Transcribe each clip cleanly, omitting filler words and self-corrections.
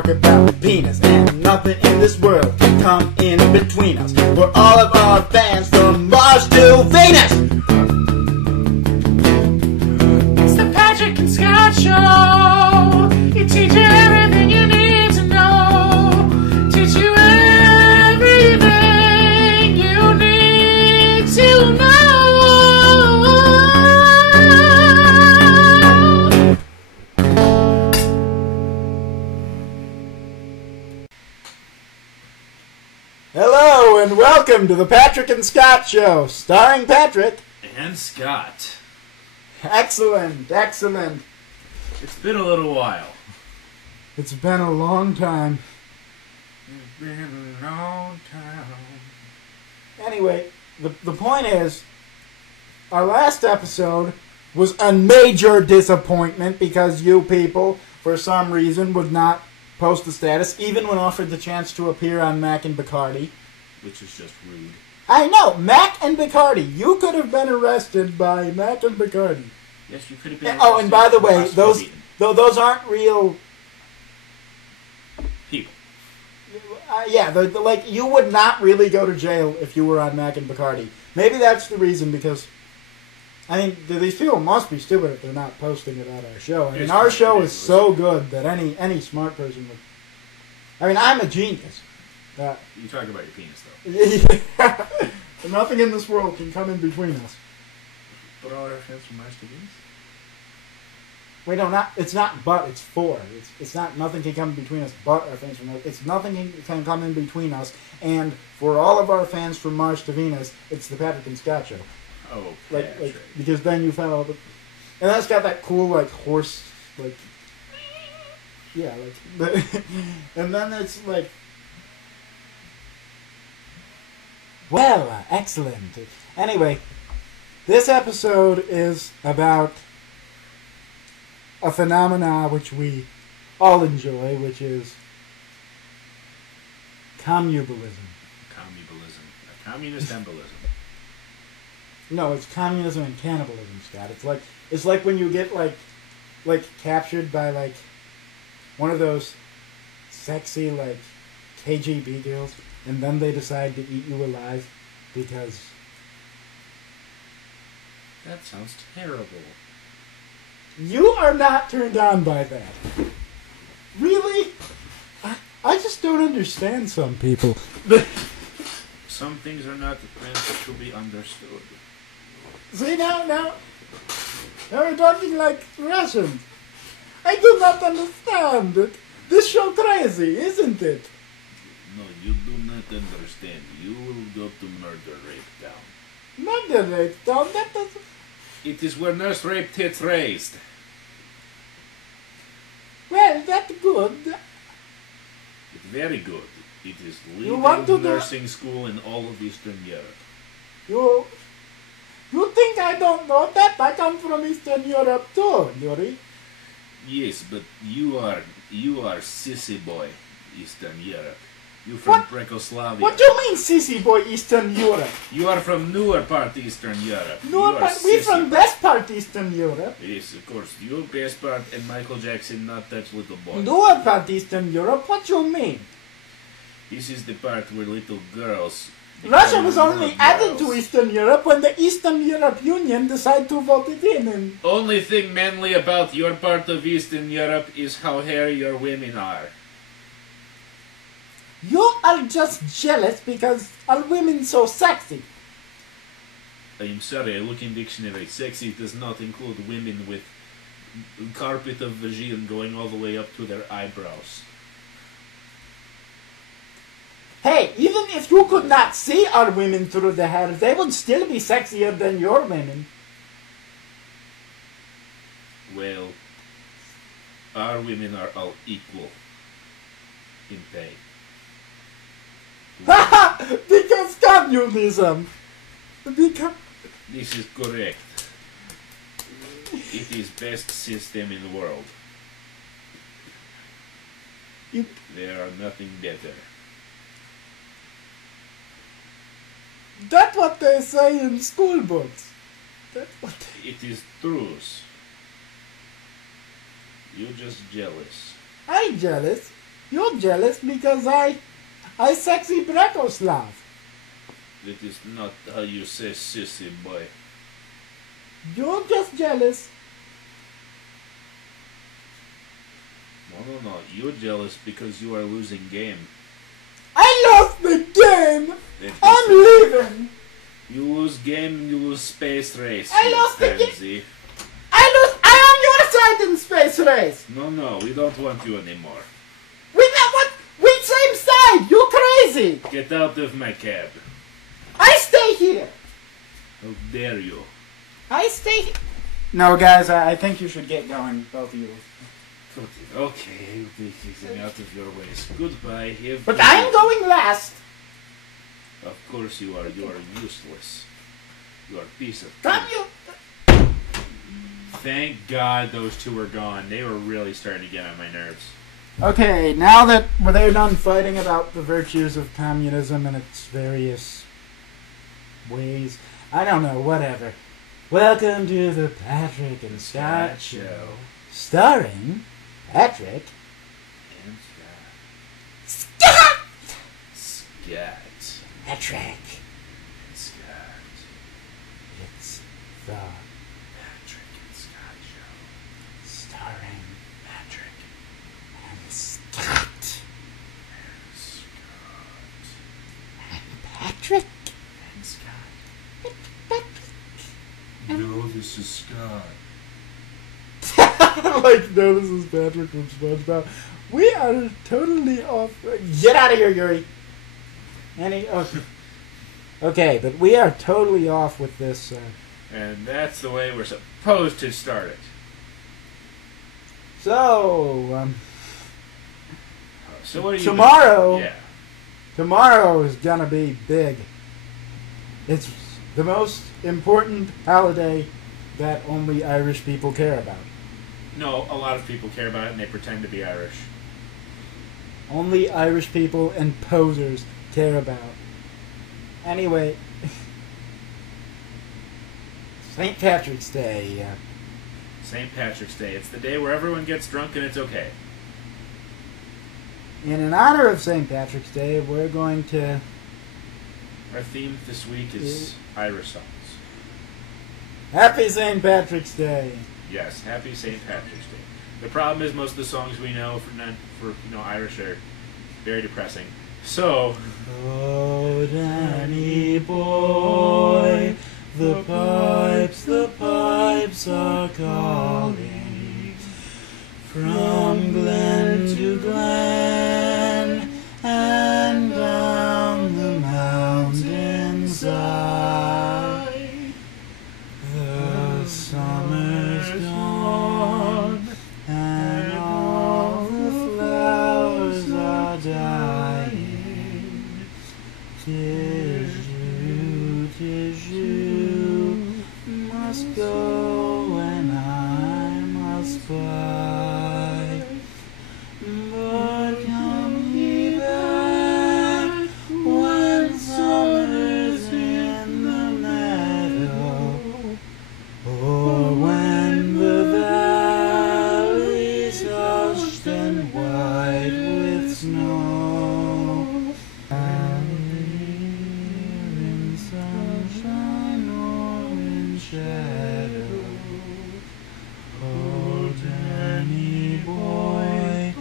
talk about penis, and nothing in this world can come in between us. For all of our fans from Mars to Venus. It's the Patrick and Scott Show. It teaches you everything you need to know. Teach you everything you need to know. Hello and welcome to the Patrick and Scott Show, starring Patrick and Scott. Excellent, excellent. It's been a little while. It's been a long time. It's been a long time. Anyway, the point is, our last episode was a major disappointment because you people, for some reason, would not post the status, even when offered the chance to appear on Mac and Bacardi. Which is just rude. I know, Mac and Bacardi. You could have been arrested by Mac and Bacardi. Yes, you could have been Oh, and by the way, those aren't real people. Yeah, like, you would not really go to jail if you were on Mac and Bacardi. Maybe that's the reason, because I mean, these people must be stupid if they're not posting it on our show. I mean, our show is so good that any smart person would. I mean, I'm a genius. You talk about your penis, though. Nothing in this world can come in between us. But all our fans from Mars to Venus? Wait, no, it's not but, it's for. It's not nothing can come in between us but our fans from Mars. It's nothing can come in between us, and for all of our fans from Mars to Venus, it's the Patrick and Scott Show. Oh, like because then you found all the, and that's got that cool like horse like, yeah, like, and then it's like, well, excellent. Anyway, this episode is about a phenomena which we all enjoy, which is commubalism. Commubalism. A communist embolism. No, it's communism and cannibalism, Scott. It's like when you get like captured by like one of those sexy like KGB girls, and then they decide to eat you alive because that sounds terrible. You are not turned on by that. Really? I just don't understand some people. Some things are not meant to be understood. See, now we're talking like Russians. I do not understand it. This show crazy, isn't it? No, you do not understand. You will go to Murder Rape Town. Murder Rape Town? That doesn't... It is where nurse rape gets raised. Well, that's good. It's very good. It is want to leading nursing school in all of Eastern Europe. You think I don't know that? I come from Eastern Europe too, Yuri. Yes, but you are sissy boy, Eastern Europe. You from Czechoslovakia. What do you mean, sissy boy, Eastern Europe? You are from newer part Eastern Europe. We from best part Eastern Europe. Yes, of course. You best part and Michael Jackson, not that little boy. Newer part Eastern Europe? What do you mean? This is the part where little girls... Russia was only added to Eastern Europe when the Eastern Europe Union decided to vote it in. And only thing manly about your part of Eastern Europe is how hairy your women are. You are just jealous because our women so sexy. I'm sorry, I look in dictionary. Sexy does not include women with carpet of vagine going all the way up to their eyebrows. Hey, even if you could not see our women through the hair, they would still be sexier than your women. Well, our women are all equal in pay. Because communism. This is correct. It is best system in the world. There are nothing better. That's what they say in school books. That's what they... It is truth. You're just jealous. I'm jealous. You're jealous because I sexy Brekoslav. That is not how you say sissy, boy. You're just jealous. No. You're jealous because you are losing game. I lost the game. That I'm is- leaving. You lose game, you lose space race. I you lost the game. pansy. I am your side in space race. No, we don't want you anymore. We same side. You crazy. Get out of my cab. I stay here. How dare you? I stay here. No, guys, I think you should get going, both of you. Okay, I'll be getting out of your ways. Goodbye. But I'm going last. Of course you are. You are useless. You are a piece of... Come you. Thank God those two were gone. They were really starting to get on my nerves. Okay, now that they're done fighting about the virtues of communism and its various ways, I don't know, whatever. Welcome to the Patrick and Scott Show, starring Patrick And Scott. Scott. Patrick. And Scott. It's the Patrick and Scott Show. starring Patrick and Scott. and Scott. And Patrick. And Scott. Patrick. No, this is Scott. Like, no, this is Patrick from SpongeBob. We are totally off. Get out of here, Yuri. Okay, but we are totally off with this. And that's the way we're supposed to start it. So, So what are you tomorrow. doing? Yeah. Tomorrow is gonna be big. It's the most important holiday that only Irish people care about. No, a lot of people care about it and they pretend to be Irish. Only Irish people and posers care about. Anyway, St. Patrick's Day. St. Patrick's Day. It's the day where everyone gets drunk and it's okay. In honor of St. Patrick's Day, we're going to... Our theme this week is Irish songs. Happy St. Patrick's Day. Yes, happy St. Patrick's Day. The problem is most of the songs we know for Irish are very depressing. So, Oh, Danny boy, the pipes are calling from glen to glen and down the mountainside. The summer's gone and all the flowers are dying. 'Tis you, must go and I must fly. But come ye back when summer's in the meadow, or when the valley's hushed and white with snow. In sunshine or in shadow, oh Danny boy,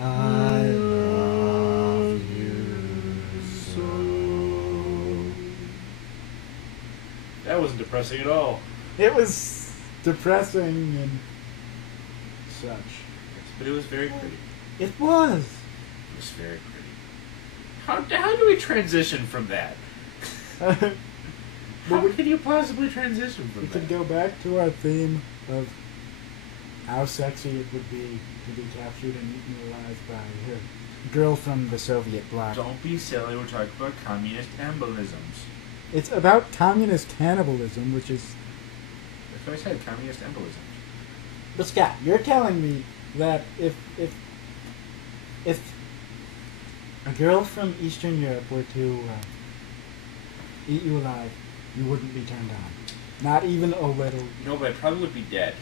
I love you so. that wasn't depressing at all. It was depressing and such. But it was very pretty. It was. It was very pretty. How do we transition from that? How could you possibly transition from We that? could go back to our theme of how sexy it would be to be captured and eaten alive by a girl from the Soviet bloc. Don't be silly, we're talking about communist embolisms. It's about communist cannibalism, which is... That's what I said, communist embolisms. But Scott, you're telling me that if a girl from Eastern Europe were to eat you alive, you wouldn't be turned on. Not even a little. No, but I probably would be dead.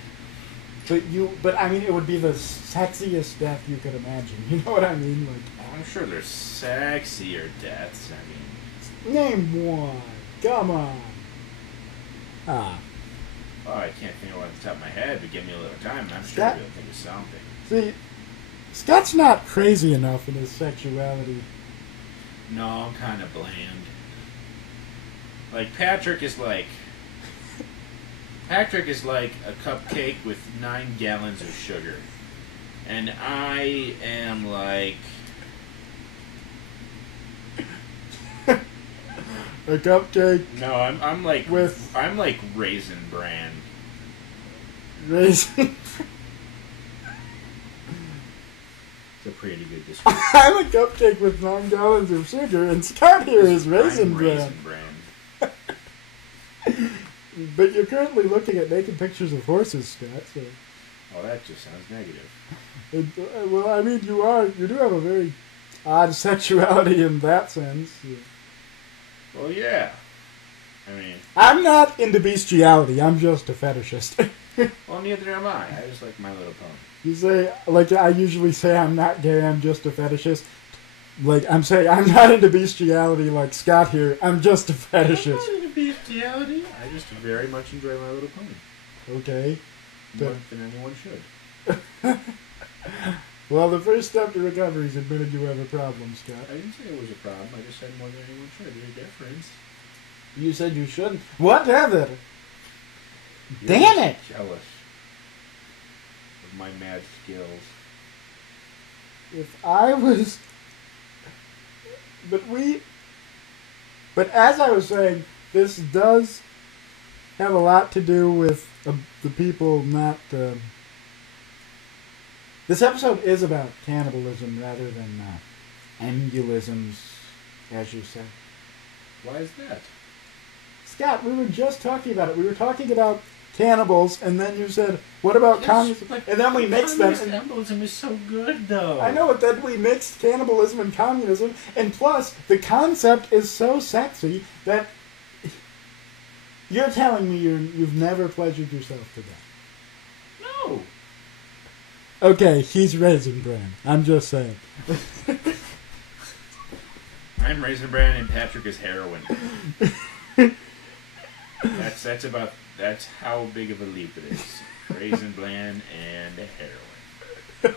But I mean, it would be the sexiest death you could imagine. You know what I mean? Like, I'm sure there's sexier deaths. I mean, name one. Come on. Ah. oh, I can't think of one off the top of my head, but give me a little time, and I'm sure Scott- I'll be able to think of something. See, Scott's not crazy enough in his sexuality. No, I'm kind of bland. Like, Patrick is like a cupcake with 9 gallons of sugar. And I am like... A cupcake No, I'm like... With- I'm like Raisin Bran. raisin. It's a pretty good description. I'm a cupcake with 9 gallons of sugar, and Scott here is Raisin I'm Bran. Raisin Bran. But you're currently looking at naked pictures of horses, Scott. So, Oh, that just sounds negative. well, I mean, you do have a very odd sexuality in that sense. Yeah. Well, yeah. I mean, I'm not into bestiality. I'm just a fetishist. well, neither am I. I just like My Little Pony. You say, like I usually say, I'm not gay. I'm just a fetishist. Like I'm saying, I'm not into bestiality. Like Scott here, I'm just a I'm fetishist. not into bestiality. I just very much enjoy My Little Pony. Okay. More than anyone should. Well, the first step to recovery is admitting you have a problem, Scott. I didn't say it was a problem. I just said more than anyone should. There's a difference. You said you shouldn't. Whatever. You're Damn just it! Jealous of my mad skills. If I was... But as I was saying, this does have a lot to do with the people not... This episode is about cannibalism rather than embulisms, as you say. Why is that? Scott, we were just talking about it. We were talking about cannibals, and then you said, what about communism? And then we mixed them. And Embolism is so good, though. I know, but then we mixed cannibalism and communism, and plus, the concept is so sexy that you're telling me you've never pleasured yourself to death. No. Okay, he's Raisin Bran. I'm just saying. I'm Raisin Bran and Patrick is heroin. That's how big of a leap it is. Raisin Bran and heroin.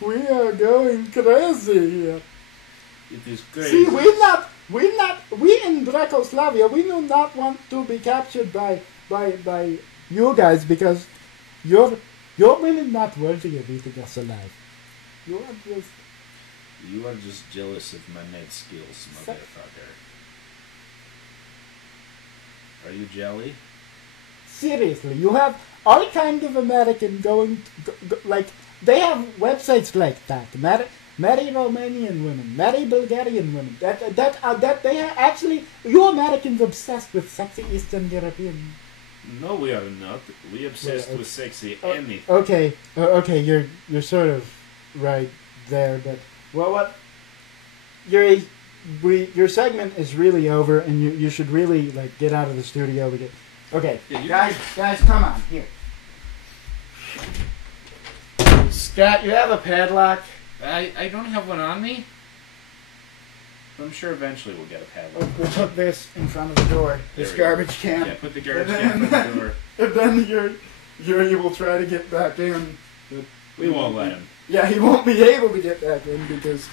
We are going crazy here. It is crazy. See, we in Dracoslavia, we do not want to be captured by you guys because you're really not worthy of eating us alive. You You are just jealous of my med skills, motherfucker. Are you jelly? seriously, you have all kinds of American going, like, they have websites like that. Marry Romanian women, marry Bulgarian women. That they are actually, you Americans obsessed with sexy Eastern European. No, we are not. We obsessed with sexy anything. Okay, you're sort of right there, but what? Your segment is really over, and you should really like get out of the studio. Okay, Yeah, guys, come on here. Scott, you have a padlock. I don't have one on me. I'm sure eventually we'll get a padlock. We'll put this in front of the door. This There we go. garbage can. Yeah, put the garbage can in front of the door. And then you will try to get back in. We won't let him. Yeah, he won't be able to get back in because.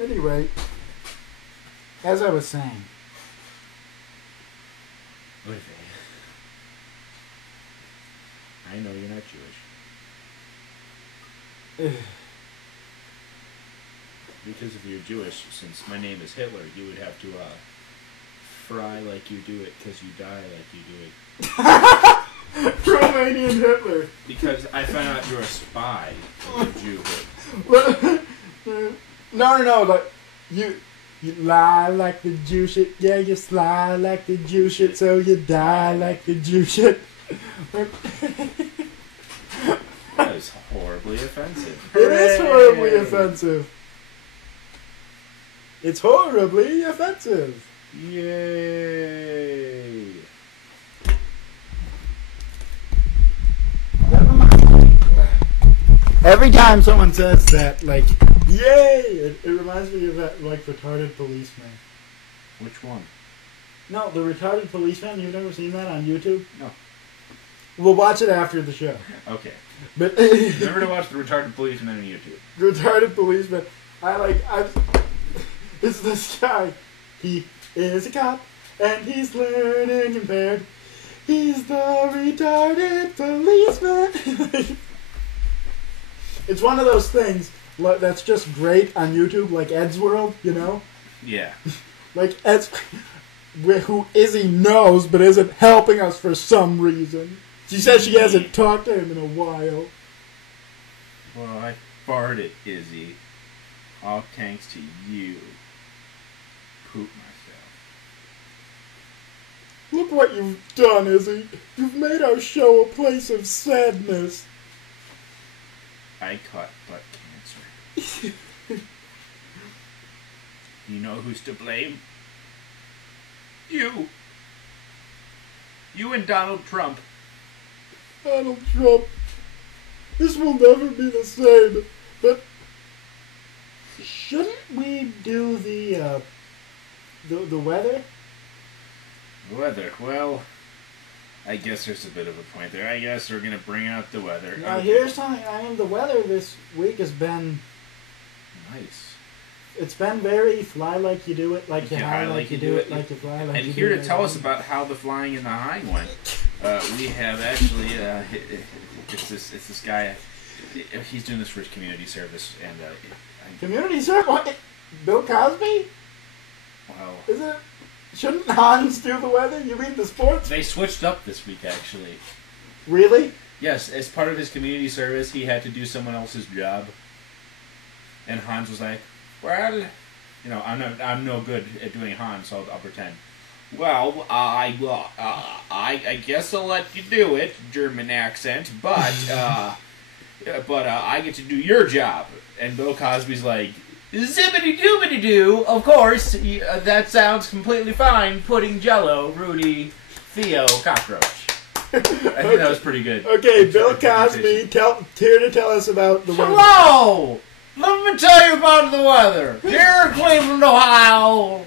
Anyway, as I was saying. I know you're not Jewish. Because if you're Jewish, since my name is Hitler, you would have to fry like you do it because you die like you do it. Romanian Hitler. Because I found out you're a spy of Jew. No, like, you lie like the Jew shit, yeah, you sly like the Jew shit, so you die like the Jew shit. That is horribly offensive. It is horribly offensive. It's horribly offensive. Yay! That reminds me. Every time someone says that, like, yay, it reminds me of that, like, retarded policeman. Which one? No, the retarded policeman. You've never seen that on YouTube? No. We'll watch it after the show. Okay. But Remember to watch the retarded policeman on YouTube. retarded policeman. It's this guy. He is a cop, and he's learning impaired. He's the retarded policeman. It's one of those things that's just great on YouTube, like Ed's World, you know? Yeah. Like Ed's, who Izzy knows, but isn't helping us for some reason. She says she hasn't talked to him in a while. Well, I farted, Izzy. All thanks to you. Poop myself. Look what you've done, Izzy. You've made our show a place of sadness. I caught butt cancer. You know who's to blame? You. You and Donald Trump. Donald Trump. This will never be the same. But shouldn't we do the weather? Weather. Well, I guess there's a bit of a point there. I guess we're gonna bring out the weather. Now Okay. here's something. I mean, the weather this week has been. Nice. It's been very fly like you do it, like you high like you do it, like you fly like And you do here it. to tell us about how the flying in the high went, we have actually it's this guy. He's doing this for his community service, and Community service? What? Bill Cosby? well, Is it? Shouldn't Hans do the weather? You mean the sports? they switched up this week actually. Really? Yes, as part of his community service, he had to do someone else's job, and Hans was like, "Well, you know, I'm no good at doing Hans, so I'll pretend." Well, I guess I'll let you do it, German accent, but I get to do your job. And Bill Cosby's like, zippity doobity doo. Of course, that sounds completely fine. Pudding Jello, Rudy, Theo, cockroach. I think that was pretty good. Okay, Bill Cosby, here to tell us about the weather. Hello! Let me tell you about the weather. Here in Cleveland, Ohio.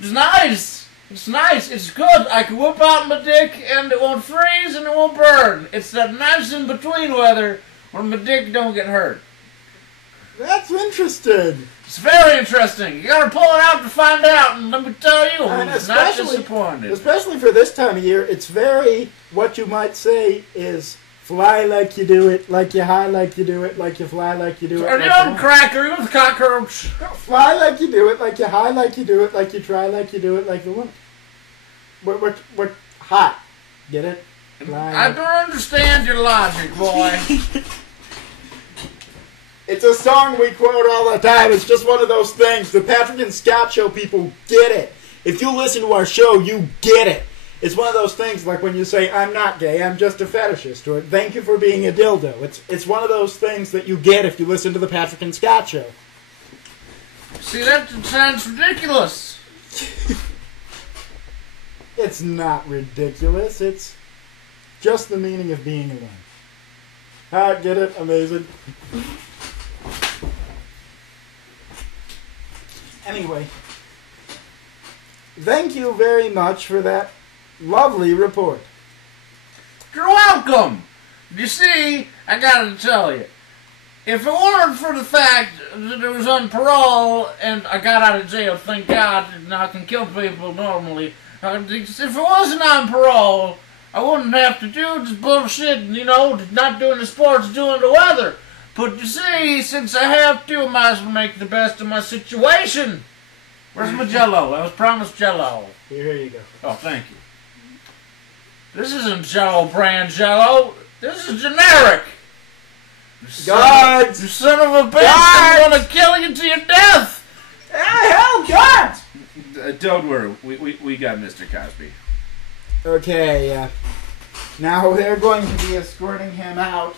It's nice. It's nice. It's good. I can whip out my dick and it won't freeze and it won't burn. It's that nice in between weather where my dick don't get hurt. That's interesting. It's very interesting. You gotta pull it out to find out, and let me tell you, And it's not disappointed. Especially for this time of year, it's very, what you might say is, fly like you do it, like you high like you do it, like you fly like you do it. Are you like on cracker with cockroach? Fly like you do it, like you high like you do it, like you try like you do it, like the what? We're hot. Get it? Fly I like- don't understand your logic, boy. It's a song we quote all the time. It's just one of those things. The Patrick and Scott Show people get it. If you listen to our show, you get it. It's one of those things like when you say, I'm not gay, I'm just a fetishist, or thank you for being a dildo. It's one of those things that you get if you listen to the Patrick and Scott Show. See, that sounds ridiculous. It's not ridiculous. It's just the meaning of being alone. Ah, get it? Amazing. Anyway, thank you very much for that lovely report. You're welcome. You see, I gotta tell you, if it weren't for the fact that I was on parole and I got out of jail, thank God, and I can kill people normally. If it wasn't on parole, I wouldn't have to do this bullshit, you know, not doing the sports, doing the weather. But you see, since I have to, I might as well make the best of my situation. Where's my Jello? I was promised Jello. Here you go. Oh, thank you. This isn't Jello brand Jello. This is generic. God! You son of a bitch! I'm gonna kill you to your death. Ah, hell, God! Don't worry, we got Mr. Cosby. Okay, now they're going to be escorting him out.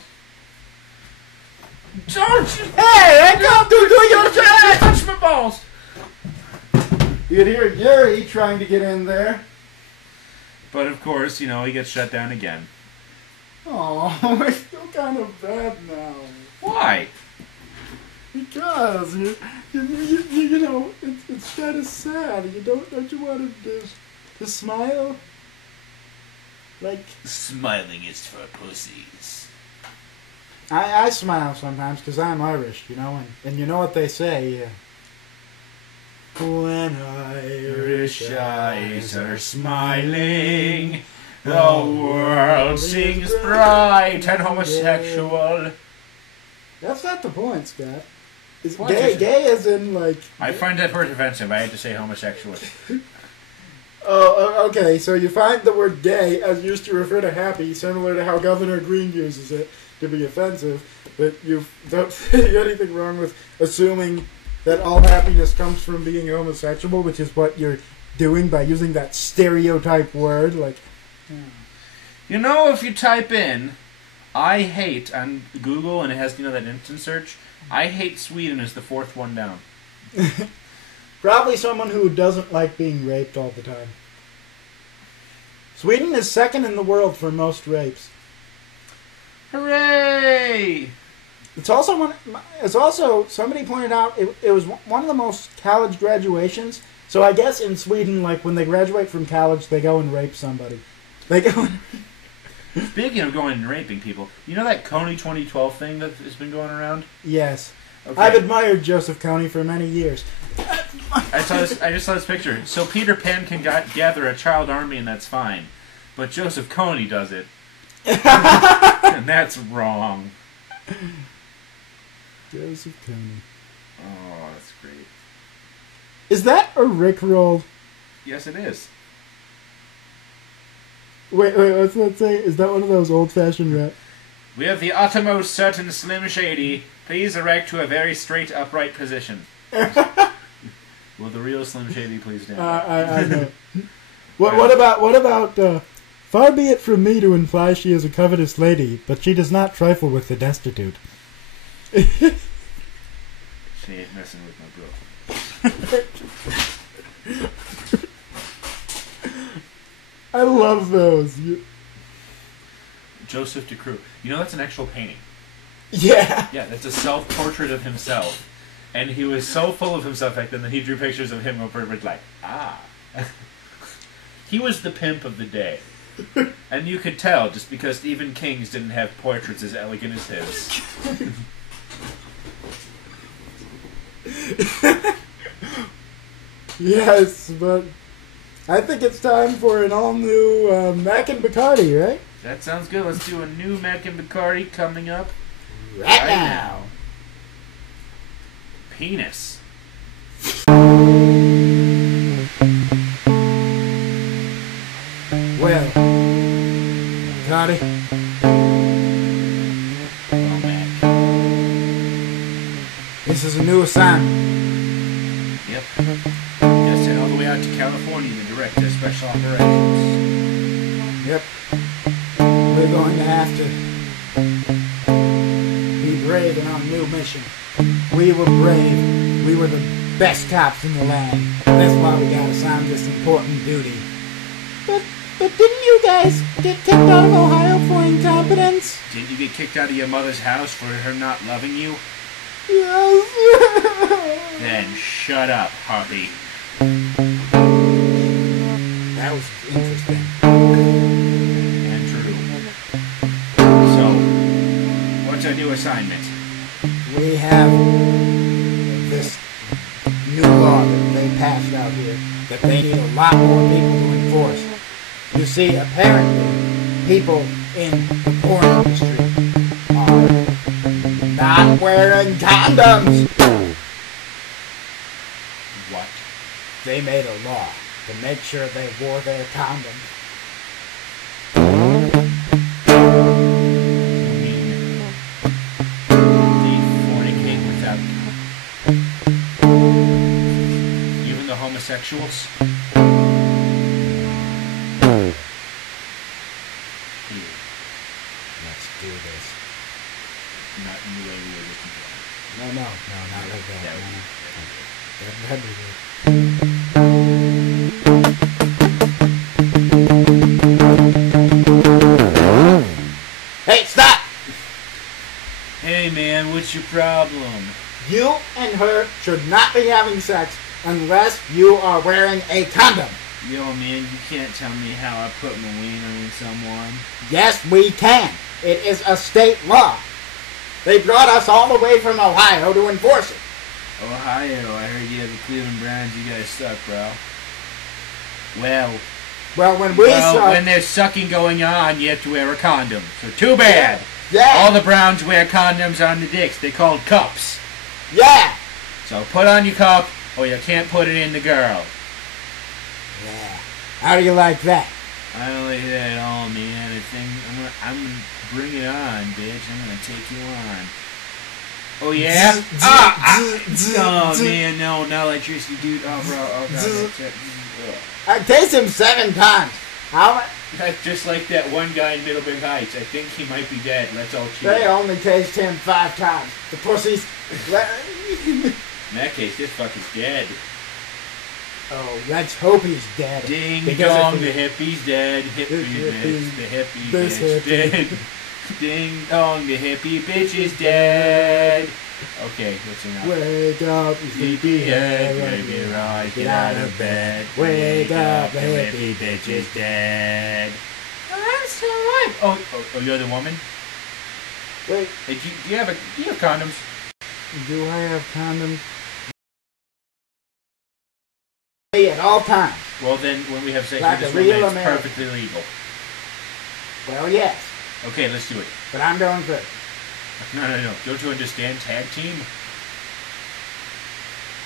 Don't you? Hey, I come to do your job! Touch my balls. You could hear Yuri trying to get in there. But of course, he gets shut down again. Oh, I feel kind of bad now. Why? Because it's kind of sad. Don't you want to smile? Like smiling is for pussies. I smile sometimes because I'm Irish, and you know what they say. When Irish eyes are smiling, the world sings bright and homosexual. That's not the point, Scott. It's gay as in, like... I find that word offensive. I had to say homosexual. Oh, okay. So you find the word gay as used to refer to happy, similar to how Governor Green uses it to be offensive. But you don't see anything wrong with assuming that all happiness comes from being homosexual, which is what you're doing by using that stereotype word. Like, if you type in "I hate" on Google and it has that instant search, "I hate Sweden" is the fourth one down. Probably someone who doesn't like being raped all the time. Sweden is second in the world for most rapes. Hooray! It's also somebody pointed out it was one of the most college graduations. So I guess in Sweden, like when they graduate from college, they go and rape somebody. They go. Speaking of going and raping people, you know that Coney 2012 thing that has been going around? Yes. Okay. I've admired Joseph Coney for many years. I just saw this picture. So Peter Pan can gather a child army and that's fine. But Joseph Coney does it. And that's wrong. Joseph Coney. Oh, that's great. Is that a Rickroll? Yes, it is. Wait, what's that say? Is that one of those old-fashioned rap? We have the uttermost certain Slim Shady. Please erect to a very straight, upright position. Will the real Slim Shady please stand? I know. What about? Far be it from me to imply she is a covetous lady, but she does not trifle with the destitute. She ain't messing with my bro. I love those. Joseph DeCrue. That's an actual painting. Yeah. Yeah, that's a self-portrait of himself. And he was so full of himself back then that he drew pictures of him over it like, He was the pimp of the day. And you could tell, just because Stephen King's didn't have portraits as elegant as his. Yes, but I think it's time for an all-new Mac and Bacardi, right? That sounds good. Let's do a new Mac and Bacardi coming up Right now. Penis. Well, Bacardi. Oh, Mac. This is a new assignment. Yep. Just head all the way out to California to direct their special operations. Yep. We're going to have to be brave in our new mission. We were brave. We were the best cops in the land. That's why we got assigned this important duty. But didn't you guys get kicked out of Ohio for incompetence? Didn't you get kicked out of your mother's house for her not loving you? Yes. Then shut up, Harvey. That was interesting. And true. So, what's our new assignment? We have this new law that they passed out here that they need a lot more people to enforce. You see, apparently, people in the porn industry are not wearing condoms. What? They made a law to make sure they wore their condom. You mean they fornicate without even the homosexuals? Let's do this. Not in the way we were looking for. No, not like that. That would No, be no. That'd be good. Hey man, what's your problem? You and her should not be having sex unless you are wearing a condom. Yo man, you can't tell me how I put my wiener in someone. Yes, we can. It is a state law. They brought us all the way from Ohio to enforce it. Ohio, I heard you have the Cleveland Browns. You guys suck, bro. Well, when there's sucking going on, you have to wear a condom. So too bad. Yeah. All the Browns wear condoms on the dicks. They're called cups. Yeah. So put on your cup, or you can't put it in the girl. Yeah. How do you like that? I don't like that at all, man. I'm gonna bring it on, bitch. I'm gonna take you on. Oh yeah? Oh man, no electricity, dude. Oh bro, oh god. I tasted him 7 times. How? That's just like that one guy in Middle Big Heights. I think he might be dead. Let's all cheer. They only taste him 5 times. The pussies. In that case, this fucker's dead. Oh, let's hope he's dead. Ding dong, the hippie's dead. Hippie bitch, the hippie bitch dead. Ding dong, the hippie bitch is dead. Okay, let's sing out. Wake up, you sleepyhead. Baby, rise, get out of bed. Wake up, the hippie bitch is dead. Oh, that's so right. Oh, you're the woman? Wait. Hey, do you have condoms? Do I have condoms? At all times. Well, then, when we have sex Like with a this real woman, it's American. perfectly legal. Well, yes. Okay, let's do it. But I'm going first. No. Don't you understand? Tag team?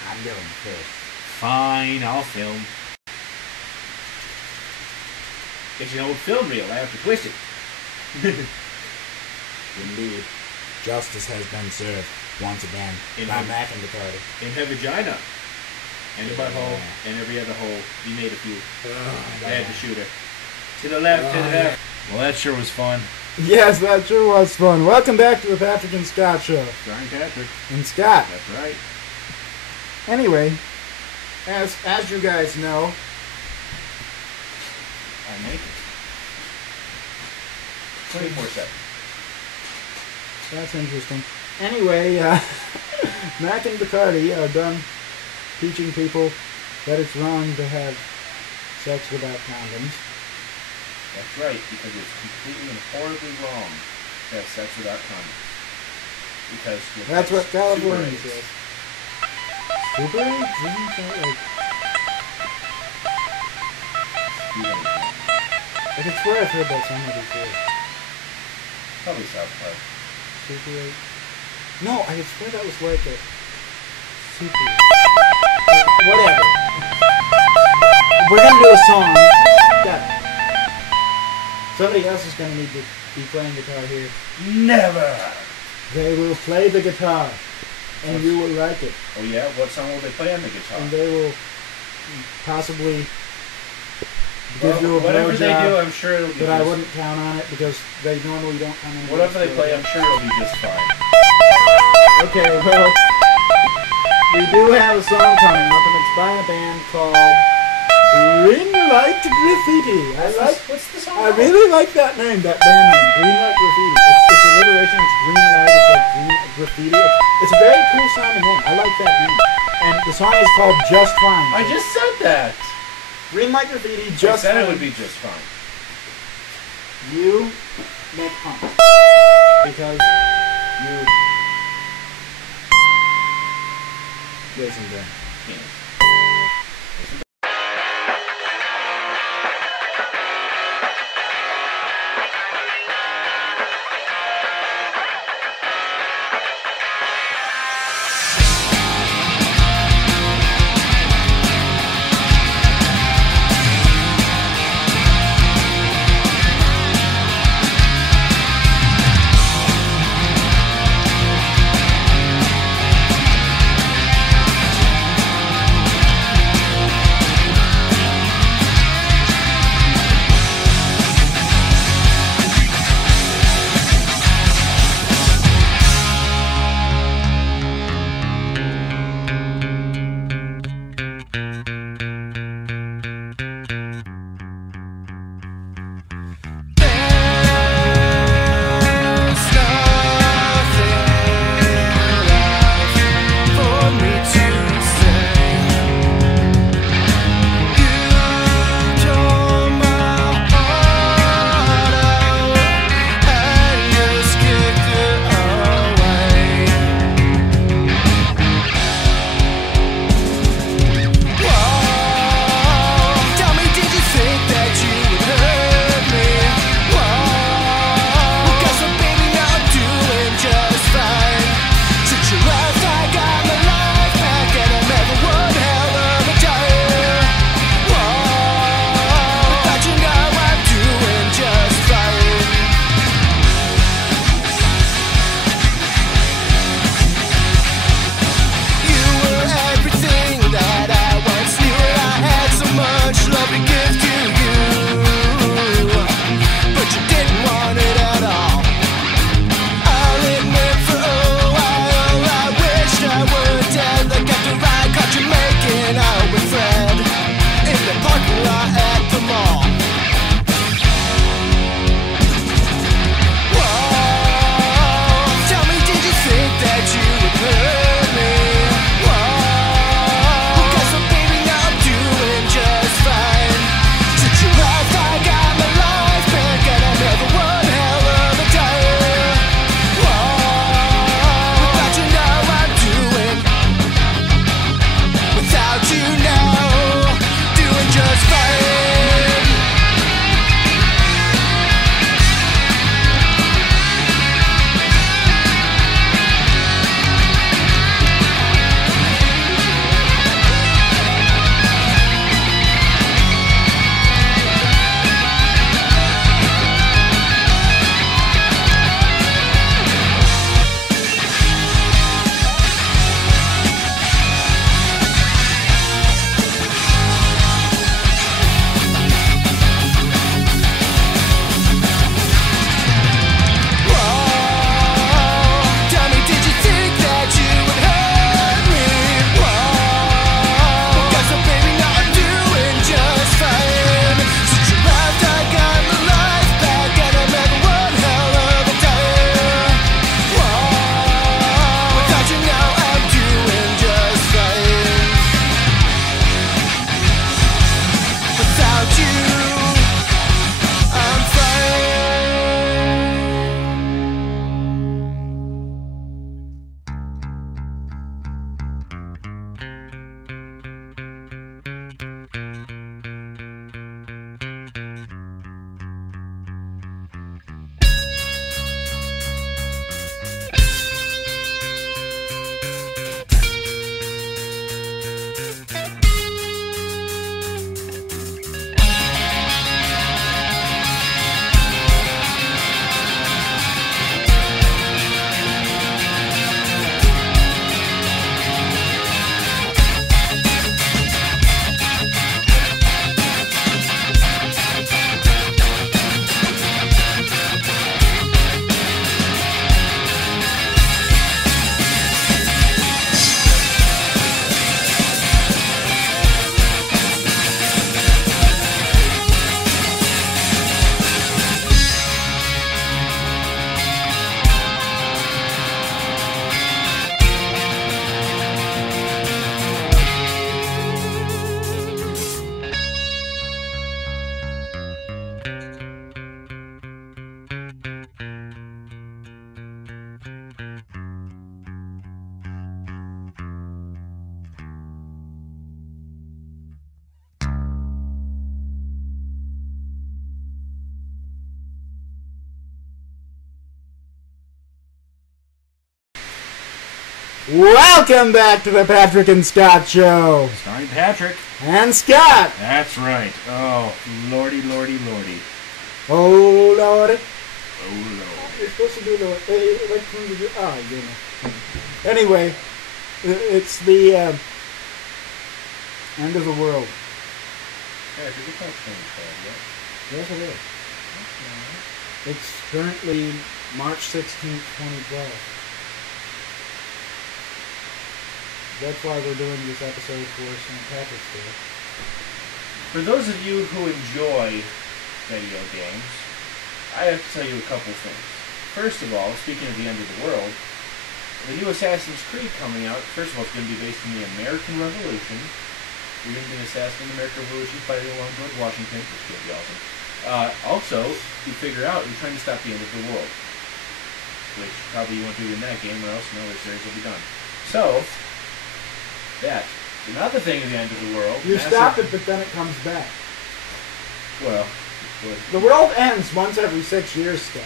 I'm going first. Fine, I'll film. It's an old film reel. I have to twist it. Indeed. Justice has been served once again. In by her- Mac and the party. In her vagina. And a butthole. And every other hole. You made a few. I had to shoot her. To the left, to the left. Well, that sure was fun. Yes, that sure was fun. Welcome back to the Patrick and Scott Show. Brian Patrick. And Scott. That's right. Anyway, as you guys know, I'm naked. 24 seconds. that's interesting. Anyway, Mac and Bacardi are done teaching people that it's wrong to have sex without condoms. That's right, because it's completely and horribly wrong to have sex without condoms. Because That's what California AIDS. says. Super AIDS? Isn't that like... I could swear I've heard that somewhere before. Probably South Park. Super AIDS? No, I could swear that was like a... Super... whatever. We're gonna do a song. Yeah. Somebody else is gonna need to be playing guitar here. Never! They will play the guitar, and you will like it. Oh yeah? What song will they play on the guitar? And they will possibly give you a whatever they do, blowjob, I'm sure it'll be but I just... wouldn't count on it because they normally don't count on it. Whatever they play, I'm sure it'll be just fine. Okay, well, we do have a song coming up, and it's by a band called Green Light Graffiti. What's the song I called? really like that name, that band name, Green Light Graffiti. It's alliteration, it's green light, it's like green graffiti. It's a very cool sounding name. I like that name. And the song is called Just Fine. I just said that! Green Light Graffiti, I Just said Fine. it would be just fine. You make punk. Because you... Listen, Ben. Yes. Welcome back to the Patrick and Scott Show. Starring Patrick. And Scott. That's right. Oh, lordy, lordy, lordy. Oh, Lord. Oh, Lord. You're supposed to do the... you know. Anyway, it's the end of the world. Patrick, it's not changed bad yet. Yes, it is. It's currently March 16th, 2012. That's why we're doing this episode for St. Patrick's Day. For those of you who enjoy video games, I have to tell you a couple things. First of all, speaking of the end of the world, the new Assassin's Creed coming out, first of all, it's going to be based on the American Revolution. You're going to be an assassin in the American Revolution fighting along George Washington, which is going to be awesome. Also, you figure out you're trying to stop the end of the world, which probably you won't do in that game, or else another series will be done. So, that. Another thing at the end of the world... You stop it, but then it comes back. Well... The world ends once every 6 years, Scott.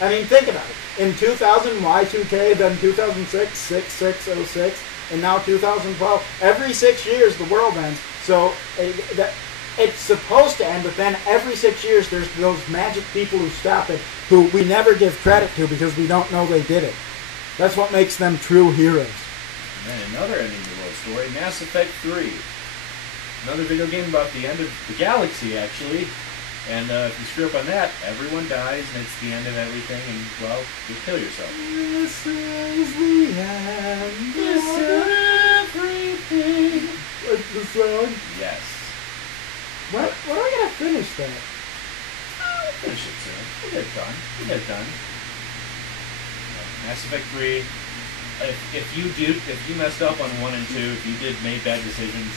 I mean, think about it. In 2000, Y2K, then 2006, 6606, and now 2012. Every 6 years, the world ends. So, it's supposed to end, but then every 6 years, there's those magic people who stop it, who we never give credit to because we don't know they did it. That's what makes them true heroes. And another ending of the world story, Mass Effect 3. Another video game about the end of the galaxy, actually. And if you screw up on that, everyone dies, and it's the end of everything, and, well, you kill yourself. This is the end of everything. Like the song? Yes. When are we going to finish that? We'll finish it soon. We'll get it done. We'll get it done. Mass Effect 3. If you messed up on 1 and 2, if you made bad decisions,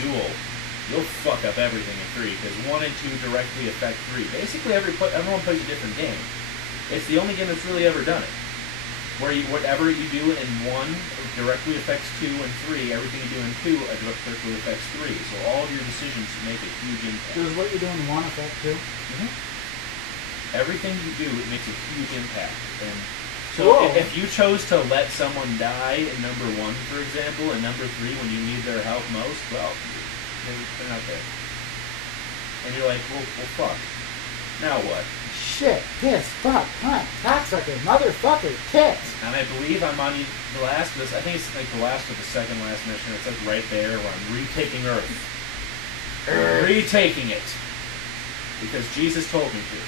you'll fuck up everything in 3, because 1 and 2 directly affect 3. Basically, everyone plays a different game. It's the only game that's really ever done it. Where whatever you do in 1 directly affects 2 and 3, everything you do in 2 directly affects 3. So all of your decisions make a huge impact. Does what you do in 1 affect 2? Mm-hmm. Everything you do, it makes a huge impact. And so if you chose to let someone die in number 1, for example, and number 3 when you need their help most, well, they're not there. And you're like, well, fuck. Now what? Shit, piss, fuck, cunt, cocksucker, motherfucker, tits. And I believe I'm on the last of this. I think it's like the last or the second last mission. It's like right there where I'm retaking Earth. Retaking it. Because Jesus told me to.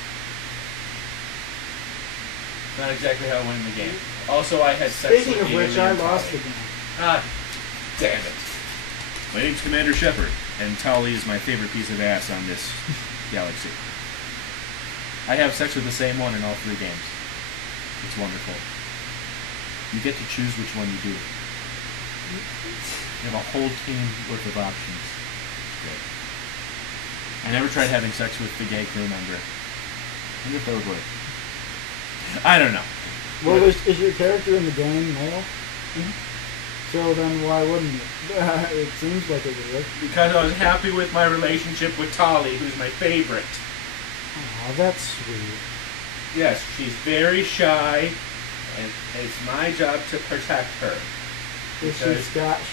Not exactly how I went in the game. Also, I had sex Speaking with of which, I lost the game. Ah, damn it. My name's Commander Shepard, and Tali is my favorite piece of ass on this galaxy. I have sex with the same one in all 3 games. It's wonderful. You get to choose which one you do. You have a whole team worth of options. Good. I never tried having sex with the gay crew member. I wonder if that would work. I don't know. Well, is your character in the game male? Mm-hmm. So then why wouldn't it? It seems like it would work. Because I was happy with my relationship with Tali, who's my favorite. Oh, that's sweet. Yes, she's very shy, and it's my job to protect her. Is she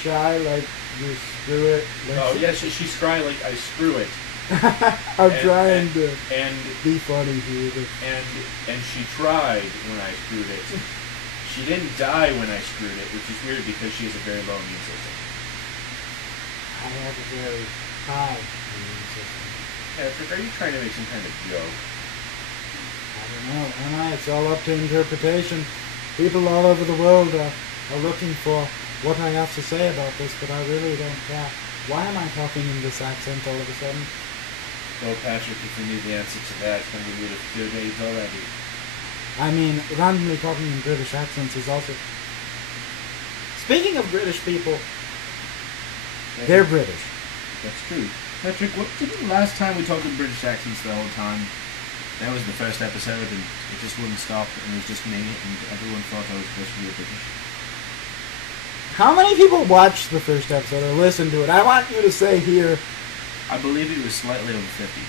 shy like you screw it? Oh, yes, she's shy like I screw it. I'm trying to and be funny here. And she tried when I screwed it. She didn't die when I screwed it, which is weird because she has a very low immune system. I have a very high immune system. Patrick, are you trying to make some kind of joke? I don't know, am I? It's all up to interpretation. People all over the world are looking for what I have to say about this, but I really don't care. Why am I talking in this accent all of a sudden? Well, Patrick, if we knew the answer to that, then we would have cured AIDS already. I mean, randomly talking in British accents is also... Speaking of British people, they're British. That's true. Patrick, didn't last time we talked in British accents the whole time? That was the first episode, and it just wouldn't stop, and it was just me, and everyone thought I was supposed to be a British. How many people watched the first episode or listened to it? I want you to say here... I believe it was slightly over 50.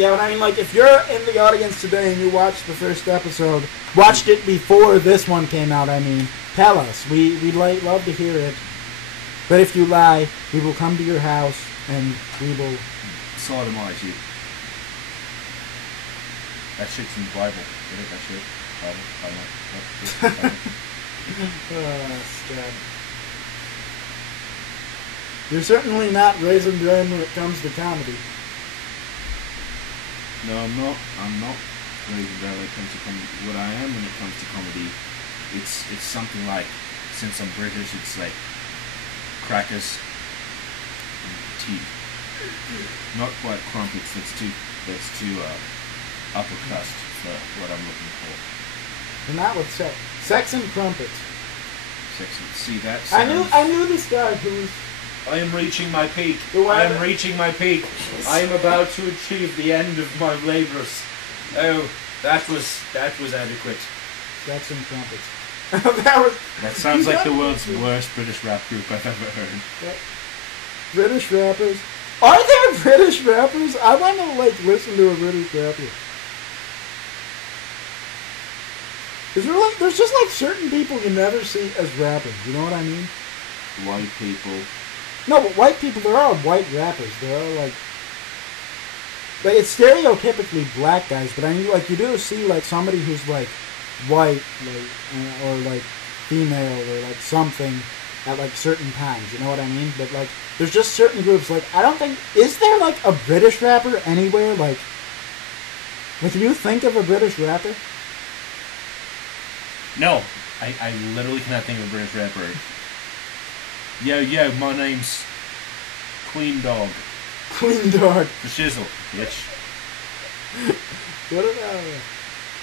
Yeah, but I mean, like, if you're in the audience today and you watched the first episode, watched it before this one came out, I mean, Tell us. We'd love to hear it. But if you lie, we will come to your house and we will... Sodomize you. That shit's in the Bible. Get it? That shit? Bible. Oh, Scott. You're certainly not raising brain when it comes to comedy. No, I'm not. I'm not raising brain when it comes to comedy. What I am when it comes to comedy, it's something like, since I'm British, it's like crackers and tea. Not quite crumpets. That's too upper crust for what I'm looking for. And not with sex. Sex and crumpets. Sex and see that. I knew this guy who was... I am reaching my peak. Who I are am they? reaching my peak. I am about to achieve the end of my labours. Oh, that was adequate. Sex and crumpets. That sounds like the world's worst British rap group I've ever heard. British rappers. Are there British rappers? I want to listen to a British rapper. Is there there's just certain people you never see as rappers. You know what I mean? White people. No, but white people, there are white rappers. There are it's stereotypically black guys, but I mean, you do see somebody who's white, or female, or something at certain times. You know what I mean? But there's just certain groups. I don't think, is there a British rapper anywhere? Can you think of a British rapper? No, I literally cannot think of a British rapper. Yo, my name's Queen Dog. Queen Dog. The shizzle, bitch.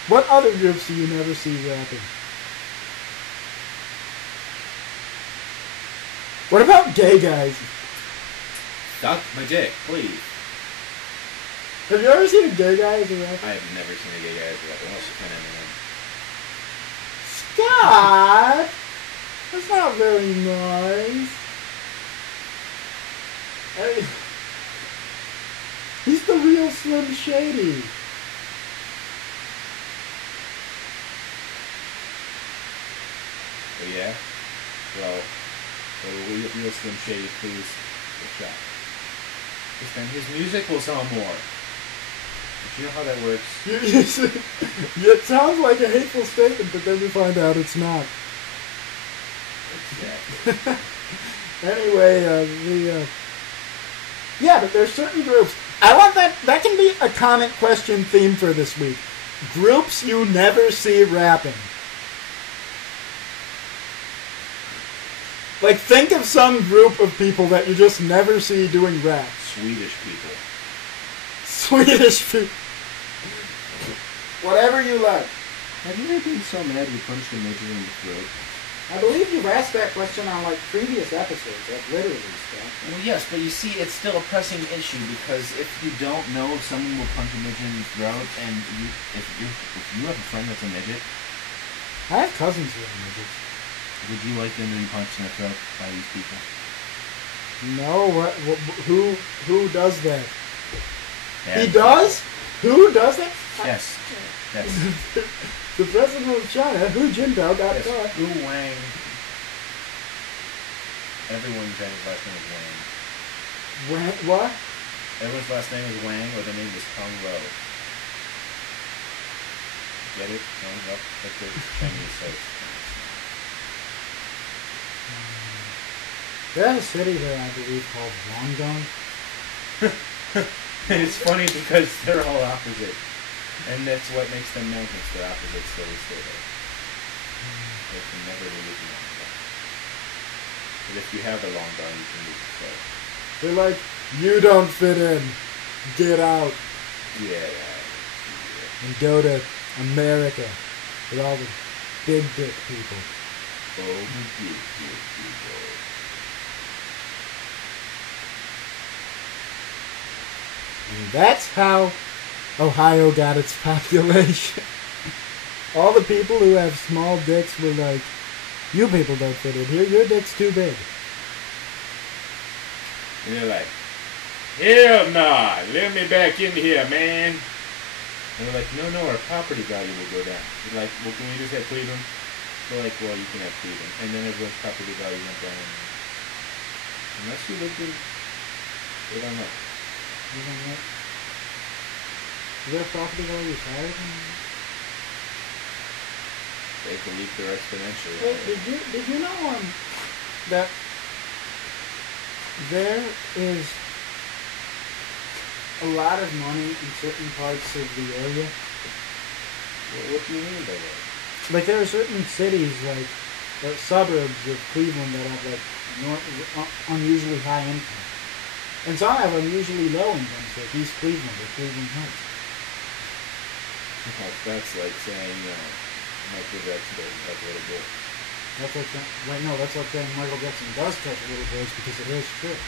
What other groups do you never see rapping? What about gay guys? Duck my dick, please. Have you ever seen a gay guy as a rapper? I have never seen a gay guy as a rapper, unless you can anyone. Scott! That's not very nice. Hey, he's the real Slim Shady. Oh yeah? Well, real Slim Shady, please, get shot. Because then his music will sell more. But you know how that works? It sounds like a hateful statement, but then you find out it's not. Exactly. Anyway, yeah, but there's certain groups. I want that can be a comment question theme for this week. Groups you never see rapping. Think of some group of people that you just never see doing rap. Swedish people. Swedish people. Whatever you like. Have you ever been so mad you punched a midget in the throat? I believe you've asked that question on previous episodes, literally stuff. Well, yes, but you see, it's still a pressing issue because if you don't know if someone will punch a midget in the throat, and if you have a friend that's a midget, I have cousins who are midgets. would you like them to be punched in the throat by these people? No, who does that? Yeah. He does? Who does that? Yes. Yes. The president of China, Hu Jintao, got Yes. caught. Hu Wang. Everyone's last name is Wang. What? Everyone's last name is Wang, or the name is Kung Lo. Get it? Kung Lo? Like the Chinese says. There's a city there, I believe, called Guangdong. It's funny because they're all opposite. And that's what makes them mountains. They're opposites, so we stay there. They can never leave the long gun. But if you have a long gun, you can leave the throat. They're like, you don't fit in. Get out. Yeah. And go to America with all the big dick people. Oh, the big people. And that's how Ohio got its population. All the people who have small dicks were like, you people don't fit in here, your dick's too big. And they're like, hell nah, let me back in here, man. And they're like, no, our property value will go down. They're like, well, can we just have Cleveland? They're like, well, you can have freedom. And then everyone's property value went down. Unless you lived in... They don't know. You don't know. Is their property values higher than... They believe they're exponentially. Hey, did you know that there is a lot of money in certain parts of the area? What do you mean by that? Like there are certain cities, like suburbs of Cleveland, that have like unusually high income, and some have unusually low incomes, like East Cleveland or Cleveland Heights. That's like saying, Michael Jackson doesn't touch little boy. That's like no, that's like saying Michael Jackson does touch little boys, because it is true.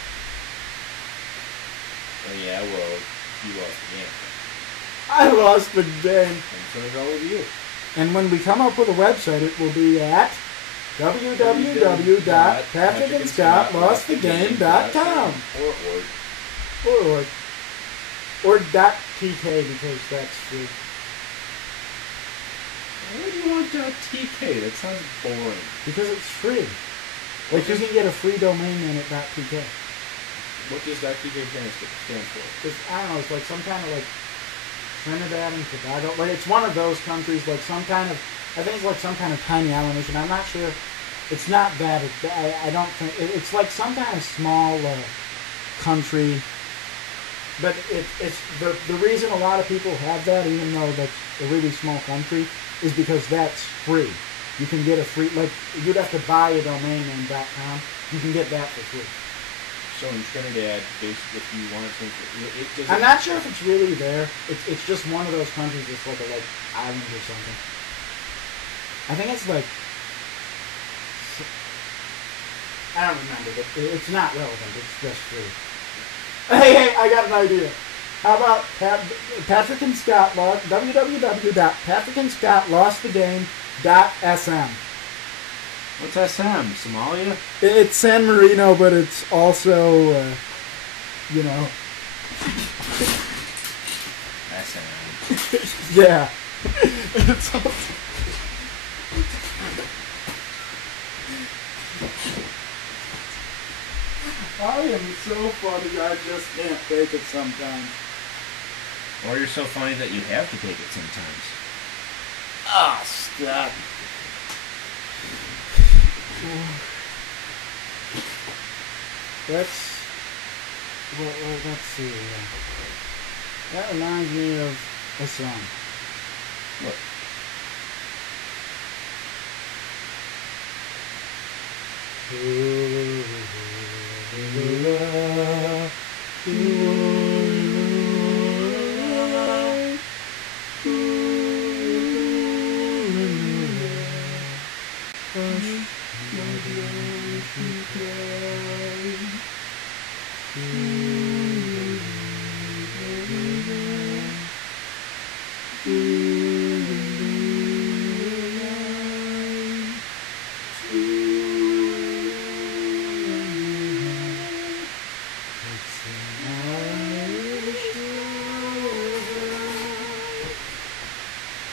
Oh yeah, well, you lost the game. I lost the game. And so is all of you. And when we come up with a website, it will be at www.patrickandscottlostthegame.com or .tk, because that's free. Why do you want .tk? That sounds boring. Because it's free. Like you can get a free domain name at .tk. What does .tk stand for? It's, I don't know, it's like some kind of like Trinidad and Tobago. Like it's one of those countries, like some kind of, I think it's like some kind of tiny island nation. I'm not sure. It's not that. I don't think, it's like some kind of small country. But it's the reason a lot of people have that, even though that's a really small country, is because that's free. You can get a free, like, you'd have to buy a domain name .com. You can get that for free. So in Trinidad, basically, if you want to, I'm not sure if it's really there. It's just one of those countries that's like a island or something. I think it's like, I don't remember, but it's not relevant. It's just free. Hey, I got an idea. How about Patrick and Scott www.patrickandscottlostthegame.sm. What's SM? Somalia? It's San Marino, but it's also, SM. Yeah. It's also... I am so funny, I just can't take it sometimes. Or you're so funny that you have to take it sometimes. Ah, stop. Let's see. That reminds me of a song. Look.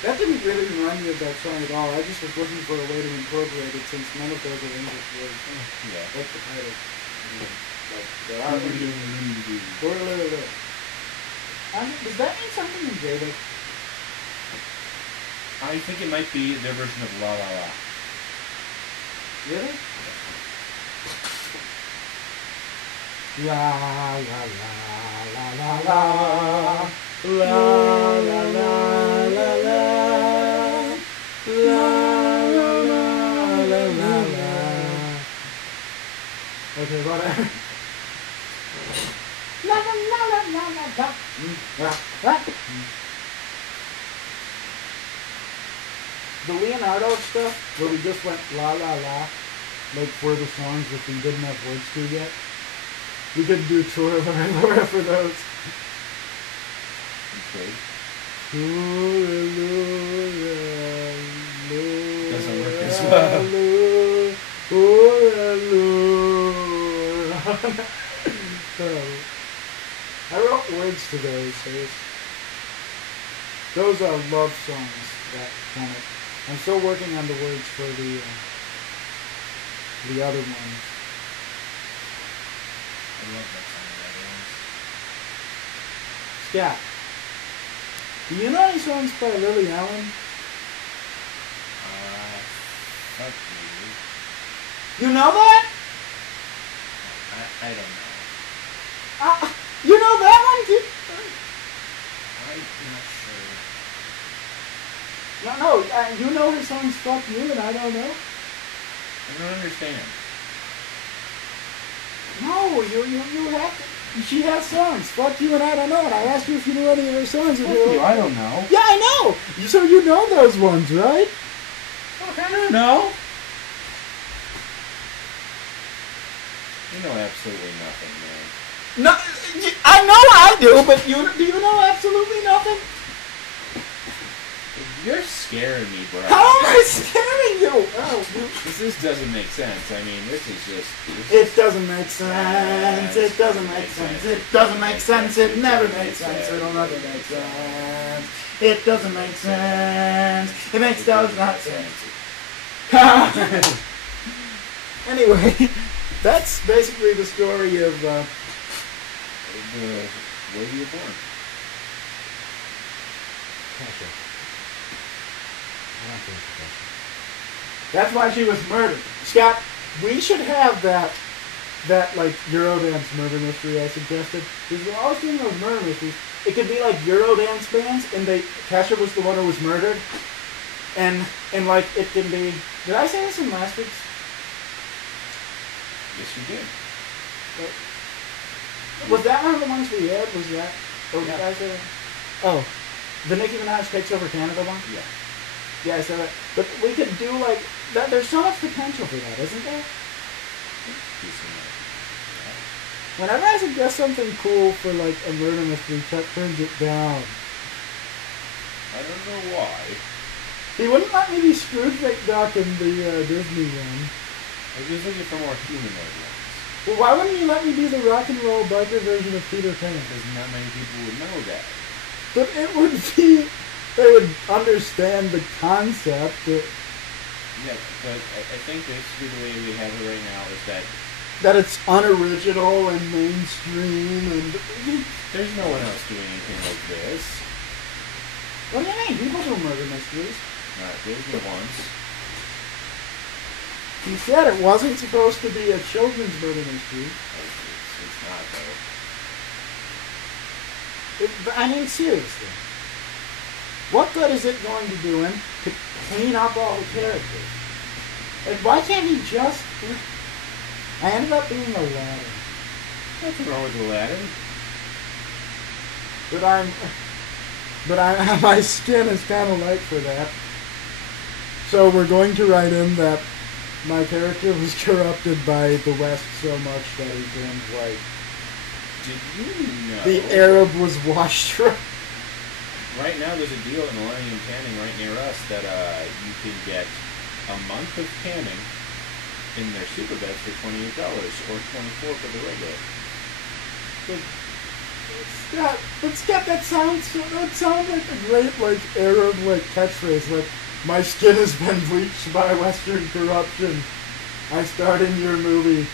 That didn't really remind me of that song at all. I just was looking for a way to incorporate it, since none of those are English words. Yeah. That's the title. Like, there are does that mean something in Gaelic? I think it might be their version of La La La. Really? La la la la la la la la la la la la la la. Okay, whatever. La la la la la la la. The Leonardo stuff, where we just went la la la, like for the songs that we didn't have words to yet. We could do Tour Laura for those. Okay. Doesn't work as well. I wrote words to those. Those are love songs that from it. I'm still working on the words for the other ones. I love that song, by the way. Scott, do you know any songs by Lily Allen? Fuck You know that? you. I don't know. You know that one too? I'm not sure. No, you know her songs "Fuck You" and I don't know. I don't understand. No, you have to. She has songs "Fuck You" and I don't know. And I asked you if you knew any of her songs. And you, I don't know. yeah, I know. So you know those ones, right? I don't know. You know absolutely nothing, man. No, I know I do, but do you know absolutely nothing? You're scaring me, bro. How am I scaring you? Oh, This doesn't make sense. I mean, this is just... it doesn't make sense. It doesn't make sense. It doesn't make sense. It never makes sense. It'll never make sense. It doesn't make sense. It makes does not sense. Anyway, that's basically the story of. Where were you born? That's why she was murdered. Scott, we should have that like Eurodance murder mystery I suggested. Because we're always doing those murder mysteries. It could be like Eurodance bands, and Kesha was the one who was murdered. And like it can be. Did I say this in last week's? Yes, you did. Was that one of the ones we had? Was that? Or did Yeah. I say that? Oh, the Nicki Minaj takes over Canada one. Yeah. Yeah, I said that. But we could do like that. There's so much potential for that, isn't there? Whenever I suggest something cool for like a murder mystery, Chuck turns it down. I don't know why. He wouldn't let me be Scrooge McDuck in the Disney one. I was looking for more humanoid ones. Well, why wouldn't you let me be the rock and roll biker version of Peter Pan? Because not many people would know that. But it would be. They would understand the concept. Yeah, but I think basically the way we have it right now is That it's unoriginal and mainstream and. there's no one else doing anything like this. What do you mean? People do murder mysteries. There's no ones. He said it wasn't supposed to be a children's murder mystery. It's not, though. I mean, seriously. What good is it going to do him to clean up all the characters? Like, why can't he just... I ended up being Aladdin. Nothing wrong with Aladdin. But my skin is kind of light for that. So we're going to write in that my character was corrupted by the West so much that he turned white. Did you know? The Arab was washed dry. Right now there's a deal at Millennium Tanning right near us that you can get a month of tanning in their super beds for $28 or $24 for the regular. Scott, that sounds like a great like Arab like catchphrase. Like, my skin has been bleached by Western corruption. I starred in your movie,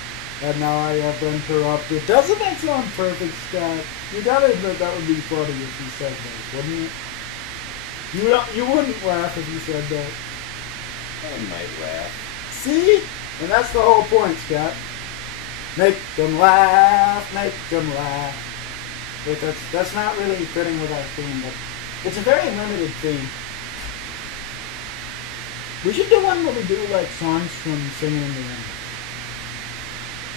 and now I have been corrupted. Doesn't that sound perfect, Scott? You gotta admit that would be funny if you said that, wouldn't it? You wouldn't laugh if you said that. I might laugh. See? And that's the whole point, Scott. Make them laugh, make them laugh. But that's not really fitting with our theme, but it's a very limited theme. We should do one where we do like songs from Singing in the Rain.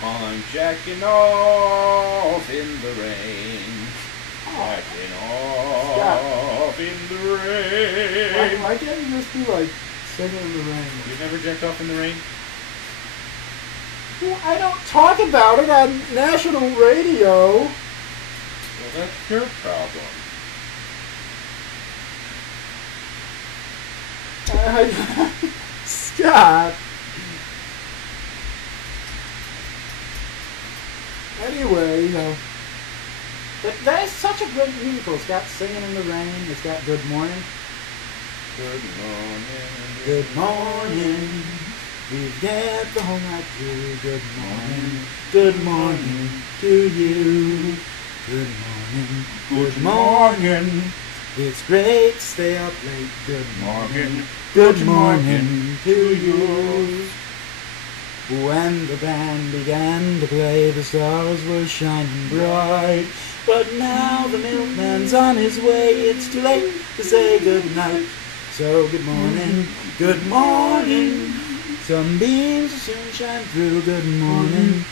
I'm jacking off in the rain. Jacking off in the rain. Why can't you just do like Singing in the Rain? You've never jacked off in the rain? Well, I don't talk about it on national radio. Well, that's your problem. Scott. Anyway, but that is such a great musical. It's got Singing in the Rain. It's got Good Morning. Good morning. Good morning. We've got the whole night through. Good morning. Good morning to you. Good morning. Good morning. It's great to stay up late. Good morning. Good morning to you. When the band began to play, the stars were shining bright. But now the milkman's on his way. It's too late to say good night. So good morning, good morning. Some beams will soon shine through. Good morning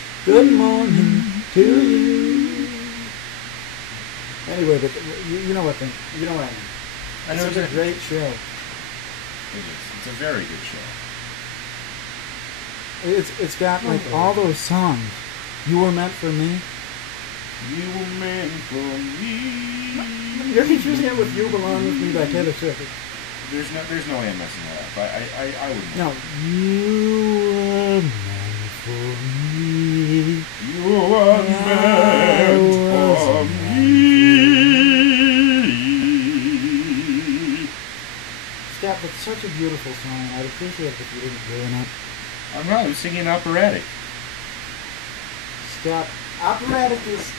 to you. Anyway, but you know what I mean. I know It's a great show. It is. It's a very good show. It's got like all those songs. You Were Meant for Me. You were meant for me. You're confusing it with You Belong With Me by Taylor Swift. There's no way I'm messing that up. I wouldn't. No. You were meant for me. You were meant for me. Scott, that's such a beautiful song. I'd appreciate it if you didn't ruin it. I'm not. I'm singing operatic. Scott, operatic is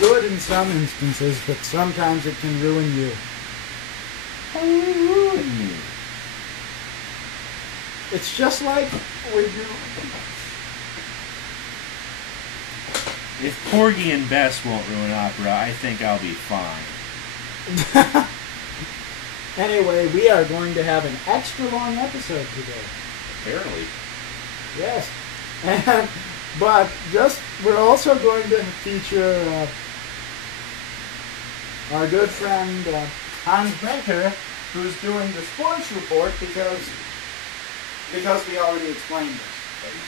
good in some instances, but sometimes it can ruin you. How will it ruin you? It's just like when you... If Porgy and Bess won't ruin opera, I think I'll be fine. Anyway, we are going to have an extra long episode today. Apparently. Yes. And, but we're also going to feature our good friend Hans Becker, who's doing the sports report because we already explained it.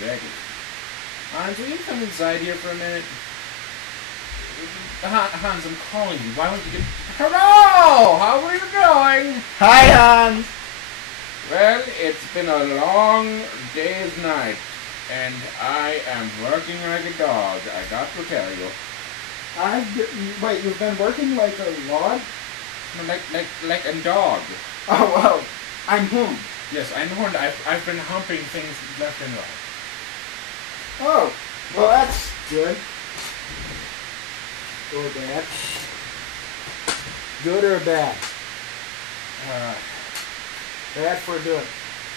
Exactly. Hans, will you come inside here for a minute? Hans, I'm calling you. Why don't you get... Hello! How are you doing? Hi, Hans. Well, it's been a long day's night, and I am working like a dog, I got to tell you. Wait, you've been working like a log? Like a dog. Oh, well, I'm whom? Yes, I'm horned. I've been humping things left and right. Oh, well, that's good. Or bad. Good or bad? Bad for good.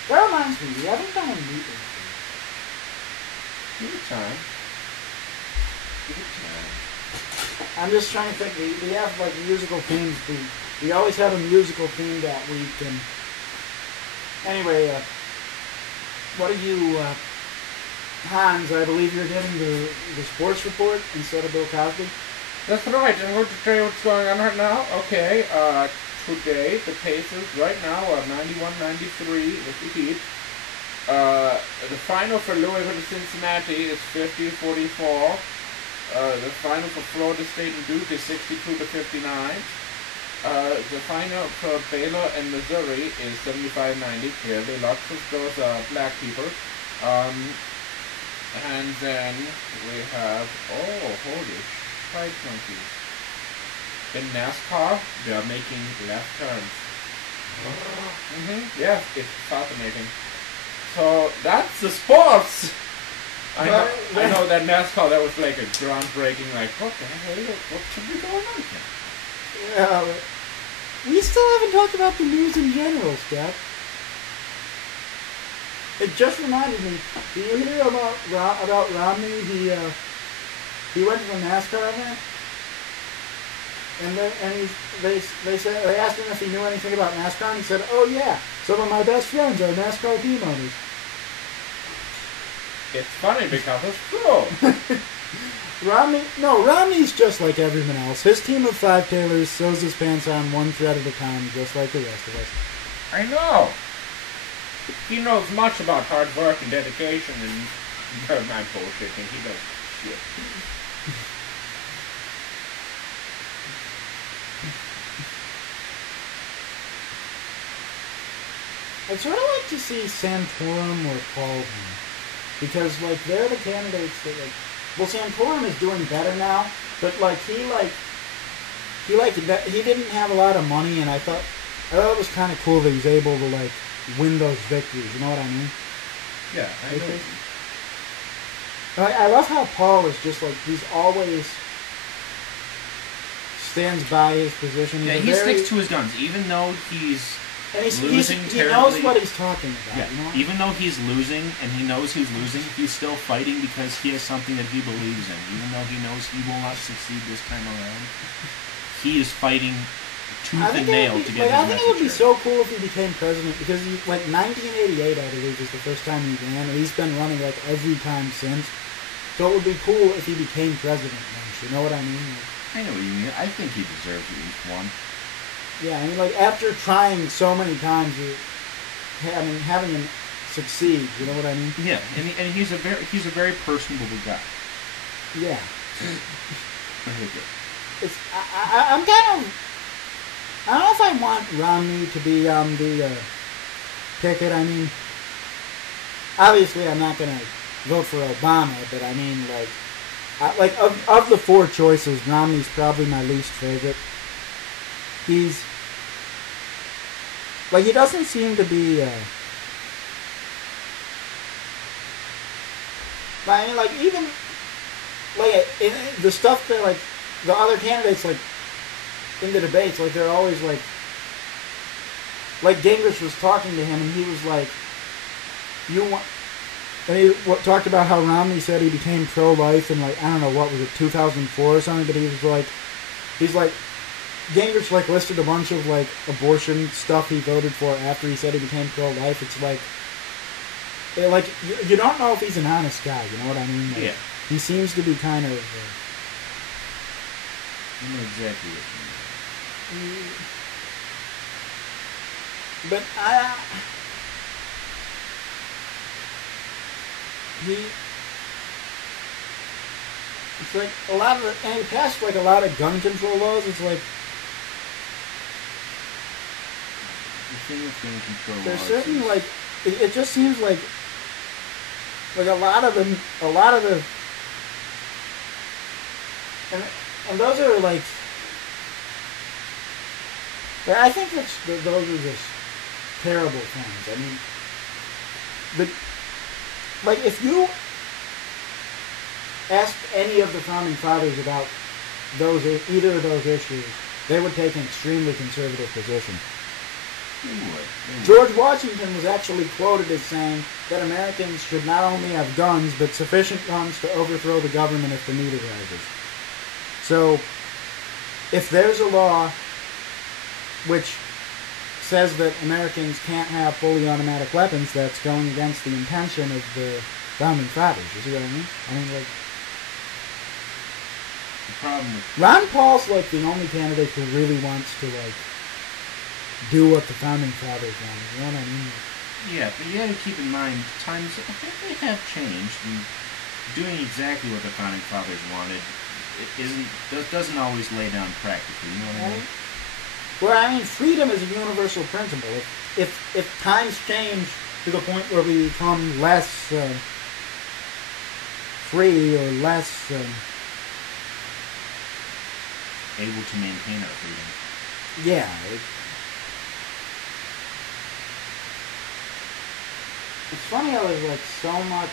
That reminds me, we haven't done a meeting. Give it time. Give it time. I'm just trying to think. We have like musical themes. We always have a musical theme that week. And anyway, what are you, Hans? I believe you're getting the sports report instead of Bill Cosby. That's right, I'm going to tell you what's going on right now. Okay, today the Pacers right now are 91-93 with the Heat. The final for Louisville to Cincinnati is 50-44. The final for Florida State and Duke is 62-59. The final for Baylor and Missouri is 75-90. Clearly, lots of those black people. And then we have, oh, holy shite monkeys. In NASCAR, they are making left turns. Yeah, it's fascinating. So that's the sports. I know that NASCAR, that was like a groundbreaking, like, what the hell, what should be going on here? Yeah, we still haven't talked about the news in general, Scott. It just reminded me. Do you hear about Romney? He went to a NASCAR event, and they asked him if he knew anything about NASCAR, and he said, "Oh yeah, some of my best friends are NASCAR team owners." It's funny because it's true. Romney's just like everyone else. His team of 5 tailors sews his pants on one thread at a time, just like the rest of us. I know. He knows much about hard work and dedication, and I'm bullshitting. He does shit. I'd sort of like to see Santorum or Baldwin, because like they're the candidates that like. Well, Santorum is doing better now, but like he didn't have a lot of money, and I thought I thought it was kind of cool that he's able to like win those victories. You know what I mean? Yeah, I know. I love how Paul is just like he's always stands by his position. Yeah, he sticks to his guns, even though he's losing he terribly. knows what he's talking about. Yeah, You know? even though he's losing and he knows he's losing, he's still fighting because he has something that he believes in. Even though he knows he will not succeed this time around, he is fighting tooth and nail to get his I think it would be message so cool if he became president because he, like 1988, I believe, was the first time he ran, and he's been running like every time since. So it would be cool if he became president once. You know what I mean? I know what you mean. I think he deserves at least one. Yeah, I mean, like after trying so many times, having him succeed. You know what I mean? Yeah, and he's a very personable guy. Yeah. Very good. I'm kind of. I don't know if I want Romney to be on the ticket. I mean, obviously, I'm not gonna vote for Obama, but I mean, like, of the four choices, Romney's probably my least favorite. He's like he doesn't seem to be. I mean, like even like in the stuff that like the other candidates like in the debates, like they're always like Gingrich was talking to him, and he was like, "You want." And he talked about how Romney said he became pro-life in like I don't know what was it 2004 or something, but he was like, he's like. Gingrich like listed a bunch of like abortion stuff he voted for after he said he became pro-life. It's like you don't know if he's an honest guy. You know what I mean? Like, yeah. He seems to be kind of. I know exactly what you mean. But it's like a lot of and he passed like a lot of gun control laws. It's like. The thing with gun control There's laws certain is, like it just seems like a lot of the and those are like I think those are just terrible things. I mean, like if you asked any of the founding fathers about either of those issues, they would take an extremely conservative position. George Washington was actually quoted as saying that Americans should not only have guns, but sufficient guns to overthrow the government if the need arises. So, if there's a law which says that Americans can't have fully automatic weapons, that's going against the intention of the founding fathers. You see what I mean? I mean, like... The problem with... Ron Paul's, like, the only candidate who really wants to, like, do what the founding fathers wanted. You know what I mean? Yeah, but you gotta keep in mind, times they have changed, and doing exactly what the founding fathers wanted doesn't always lay down practically. You know what I mean? Well, I mean, freedom is a universal principle. If times change to the point where we become less free or less able to maintain our freedom. Yeah. It's funny how there's like so much.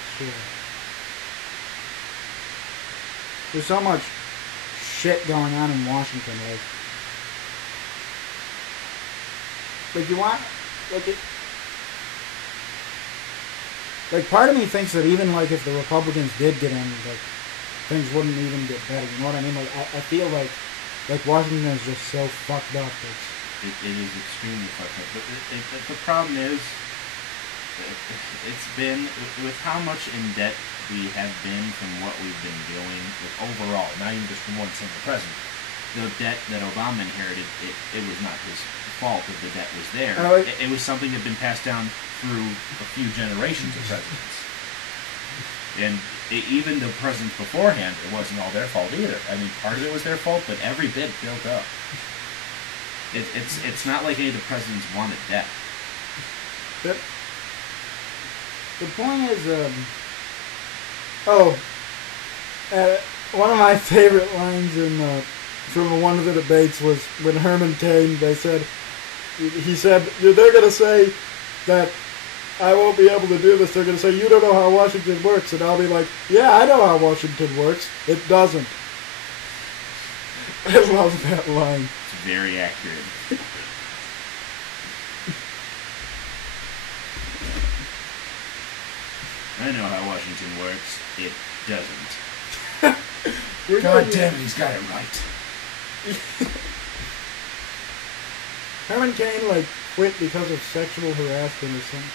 There's so much shit going on in Washington. Like you want, like part of me thinks that even like if the Republicans did get in, like things wouldn't even get better. You know what I mean? Like I feel like Washington is just so fucked up. It is extremely fucked up. But the problem is. It's been, with how much in debt we have been from what we've been doing, with overall, not even just from one single president. The debt that Obama inherited, it was not his fault that the debt was there. It was something that had been passed down through a few generations of presidents. And even the presidents beforehand, it wasn't all their fault either. I mean, part of it was their fault, but every bit built up. It's not like any of the presidents wanted debt. But the point is, one of my favorite lines from one of the debates was when Herman Cain, they said, he said, they're going to say that I won't be able to do this. They're going to say, you don't know how Washington works. And I'll be like, yeah, I know how Washington works. It doesn't. I love that line. It's very accurate. I know how Washington works. It doesn't. God damn it, he's got it right. Herman Cain, like, quit because of sexual harassment or something.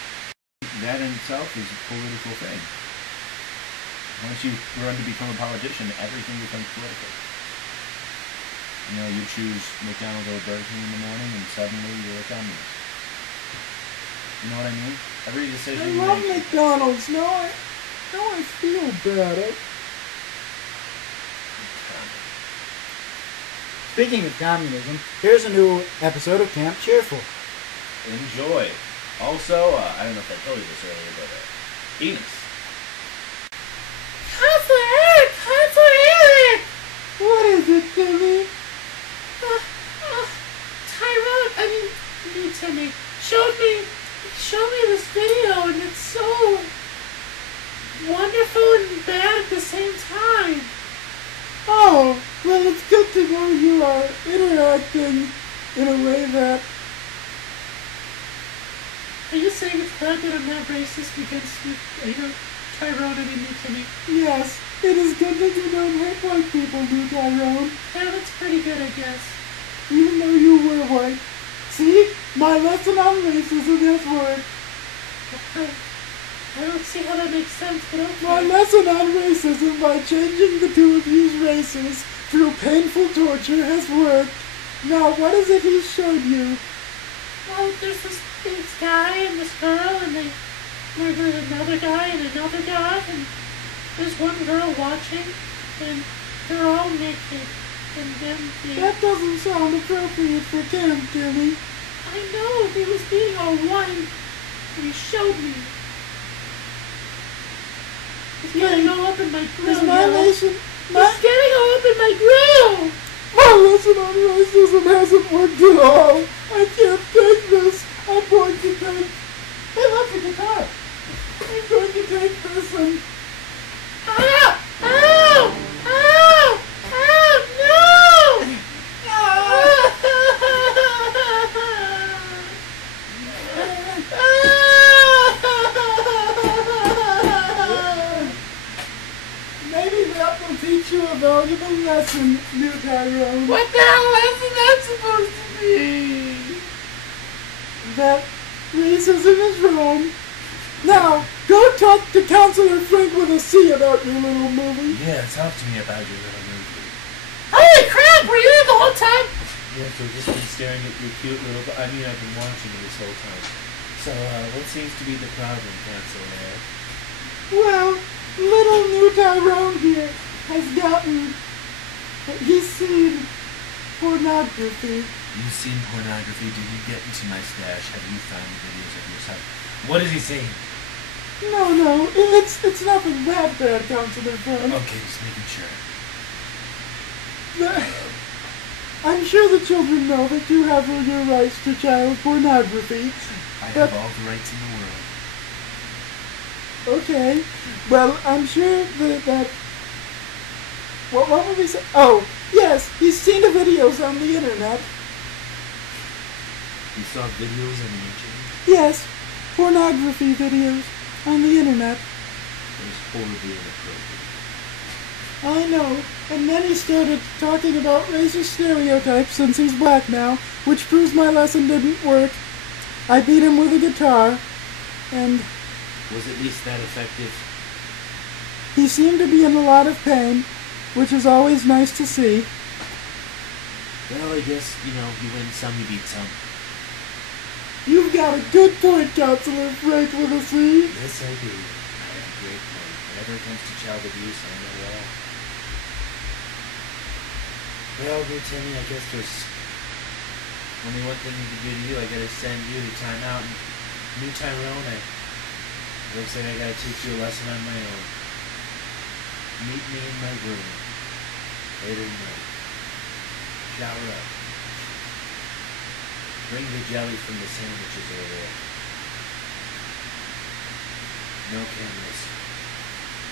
That in itself is a political thing. Once you run to become a politician, everything becomes political. You know, you choose McDonald's or Burger King in the morning, and suddenly you're a communist. You know what I mean? Every decision I you love make. McDonald's. Now I feel bad. Speaking of communism, here's a new episode of Camp Cheerful. Enjoy. Also, I don't know if I told you this earlier, but penis. Counselor Eric! Counselor Eric! What is it, Timmy? Timmy, showed me this video, and it's so wonderful and bad at the same time. Oh, well, it's good to know you are interacting in a way that... Are you saying it's bad that I'm not racist against you, Tyrone and me, Timmy? Yes, it is good that you don't hate white people, do Tyrone. Yeah, that's pretty good, I guess. Even though you were white. See? My lesson on racism has worked. I don't see how that makes sense, but okay. My lesson on racism by changing the two of you's races through painful torture has worked. Now, what is it he's showed you? Well, there's this guy and this girl, and there's another guy and another guy, and there's one girl watching, and they're all naked. And then That doesn't sound appropriate for camp, Timmy. I know, he was being all white. He showed me. He's getting all up in my grill. Is my nation... He's getting all up in my grill! My lesson on racism hasn't worked at all. I can't take this. I'm going to take... Hey, that's a guitar. I'm going to take this and... Ow! Ow! Ow! Ow! No! Maybe that will teach you a valuable lesson, new Tyrone. What the hell is that supposed to be? That racism is wrong. Now, go talk to Counselor Frank with a C about your little movie. Yeah, talk to me about your little movie. Holy crap! Were you there the whole time? Yes, I've just been staring at your cute little... I've been watching you this whole time. So, what seems to be the problem, Counselor? Well, little new Tyrone here has gotten... He's seen pornography. You've seen pornography. Did you get into my stash? Have you found videos of yourself? What is he saying? No, it's nothing that bad, Counselor Frank. Okay, just making sure. I'm sure the children know that you have your rights to child pornography. I have all the rights in the world. Okay. Well, I'm sure that what would we say? Oh, yes, he's seen the videos on the internet. You saw videos on the internet? Yes, pornography videos on the internet. It was horribly inappropriate. I know. And then he started talking about racist stereotypes since he's black now, which proves my lesson didn't work. I beat him with a guitar, and Was at least that effective? he seemed to be in a lot of pain, which is always nice to see. Well, I guess, you win some, you beat some. You've got a good point, Counselor Frank with a C. Yes, I do. I have a great point. Whenever it comes to child abuse, I know all. Well, dear Timmy, I guess there's only one thing we can do to you. I gotta send you to time out. New Tyrone, looks like I gotta teach you a lesson on my own. Meet me in my room later tonight. Shower up. Bring the jelly from the sandwiches over. No cameras.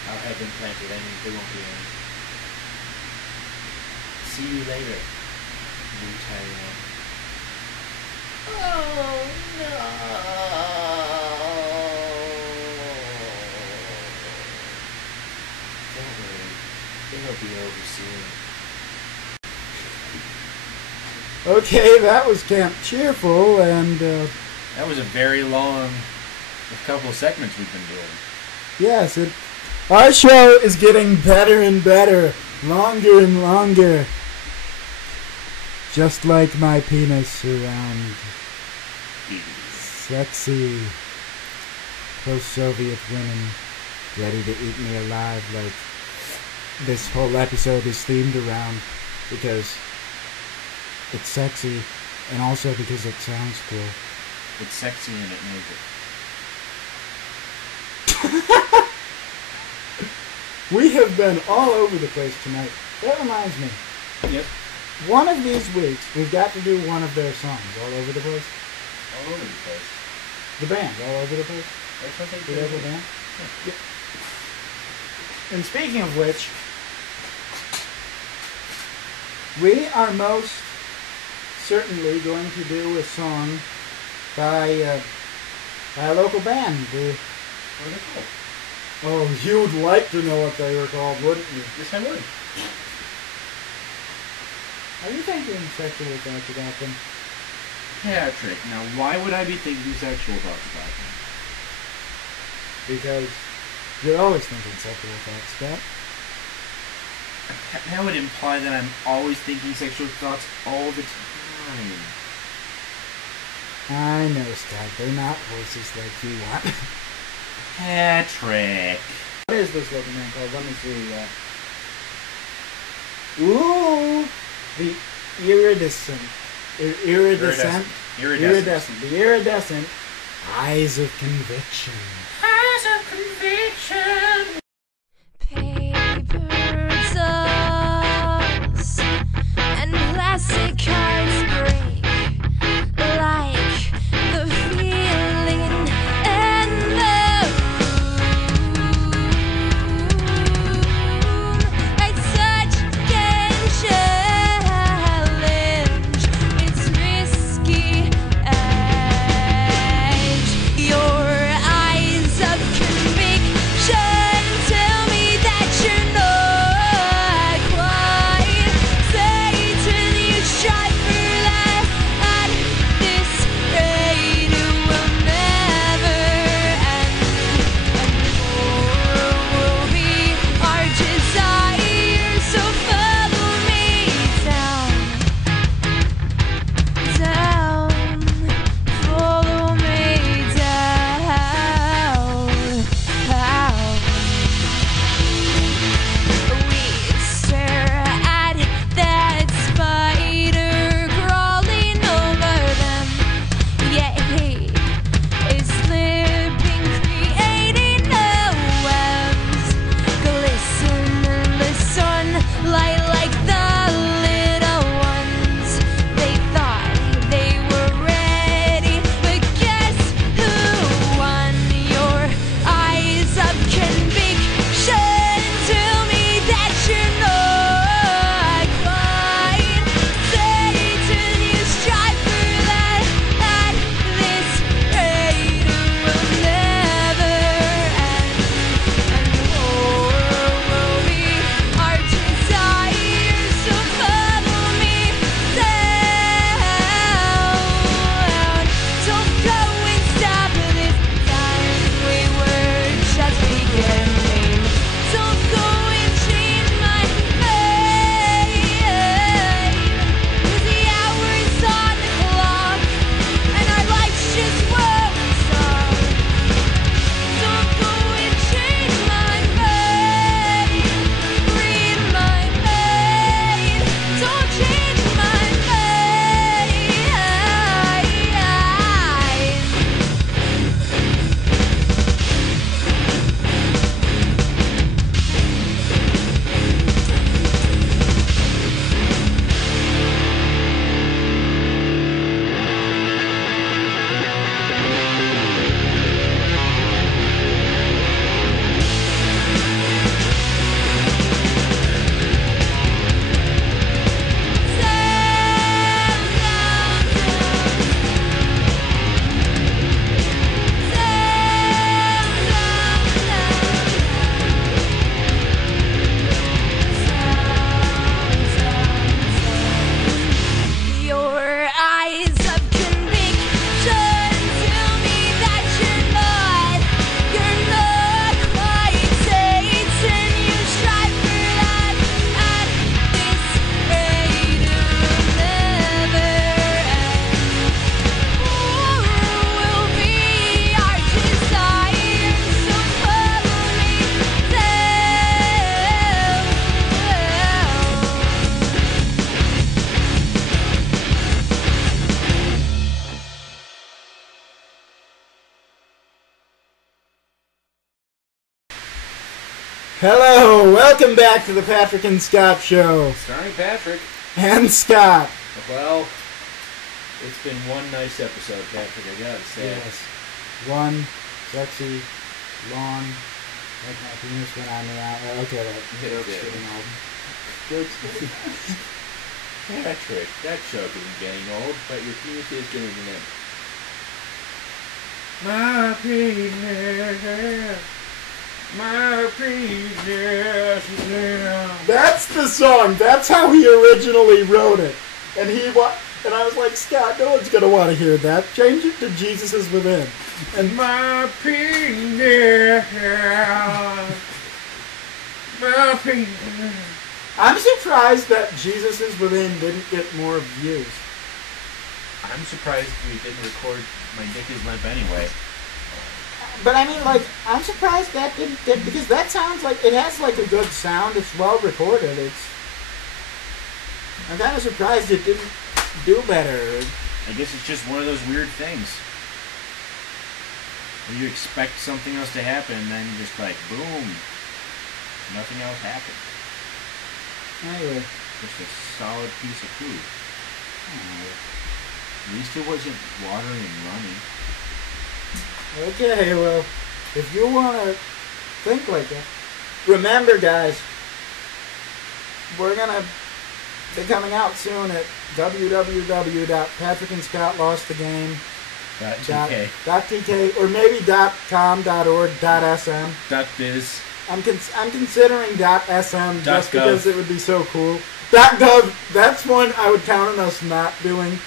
I'll have them planted. They won't be on. See you later, new Tyrone. Oh, no. Don't worry. It'll be over soon. Okay, that was Camp Cheerful, and That was a very long couple of segments we've been doing. yes, our show is getting better and better, longer and longer. Just like my penis around sexy post-Soviet women ready to eat me alive, like this whole episode is themed around, because it's sexy and also because it sounds cool. It's sexy and it knows it. We have been all over the place tonight. That reminds me. Yes. One of these weeks, we've got to do one of their songs. All over the place? All over the place. The band, all over the place? That sounds like Do they have a band? Yeah. And speaking of which, we are most certainly going to do a song by a local band. What are they called? Oh, you'd like to know what they were called, wouldn't you? Yes, I would. Are you thinking sexual thoughts about them? Patrick, now why would I be thinking sexual thoughts about them? Because you're always thinking sexual thoughts, Scott. That would imply that I'm always thinking sexual thoughts all the time. I know, Scott. They're not horses like you want. Patrick. What is this looking thing called? Let me see. Ooh! The iridescent. Iridescent? Iridescent. The iridescent eyes of conviction. Eyes of conviction. Paper dolls and plastic cards break like the feeling in the room. Like such can challenge its risky edge. Your eyes of conviction. Hello, welcome back to the Patrick and Scott Show. Starring Patrick. And Scott. Well, it's been one nice episode, Patrick, I gotta say. Yes. One sexy, long, like my penis when I'm around. Okay, that joke's getting old. Joke's getting old. Patrick, that joke isn't getting old, but your penis is getting limp. My penis. My penis is limp. That's the song. That's how he originally wrote it. And and I was like, Scott, no one's gonna want to hear that. Change it to Jesus is Within. And My penis. My penis. I'm surprised that Jesus is Within didn't get more views. I'm surprised we didn't record My Dick is Limp anyway. But I mean, like, I'm surprised that didn't get, because that sounds like, it has like a good sound, it's well recorded, I'm kind of surprised it didn't do better. I guess it's just one of those weird things. Where you expect something else to happen, and then just like, boom, nothing else happened. Anyway. Just a solid piece of food. At least it wasn't watery and runny. Okay, well, if you want to think like that, remember, guys, we're going to be coming out soon at www.patrickandscottlostthegame.tk or maybe .com.org.sm. .biz. I'm considering .sm just .gov. because it would be so cool. .gov, that's one I would count on us not doing.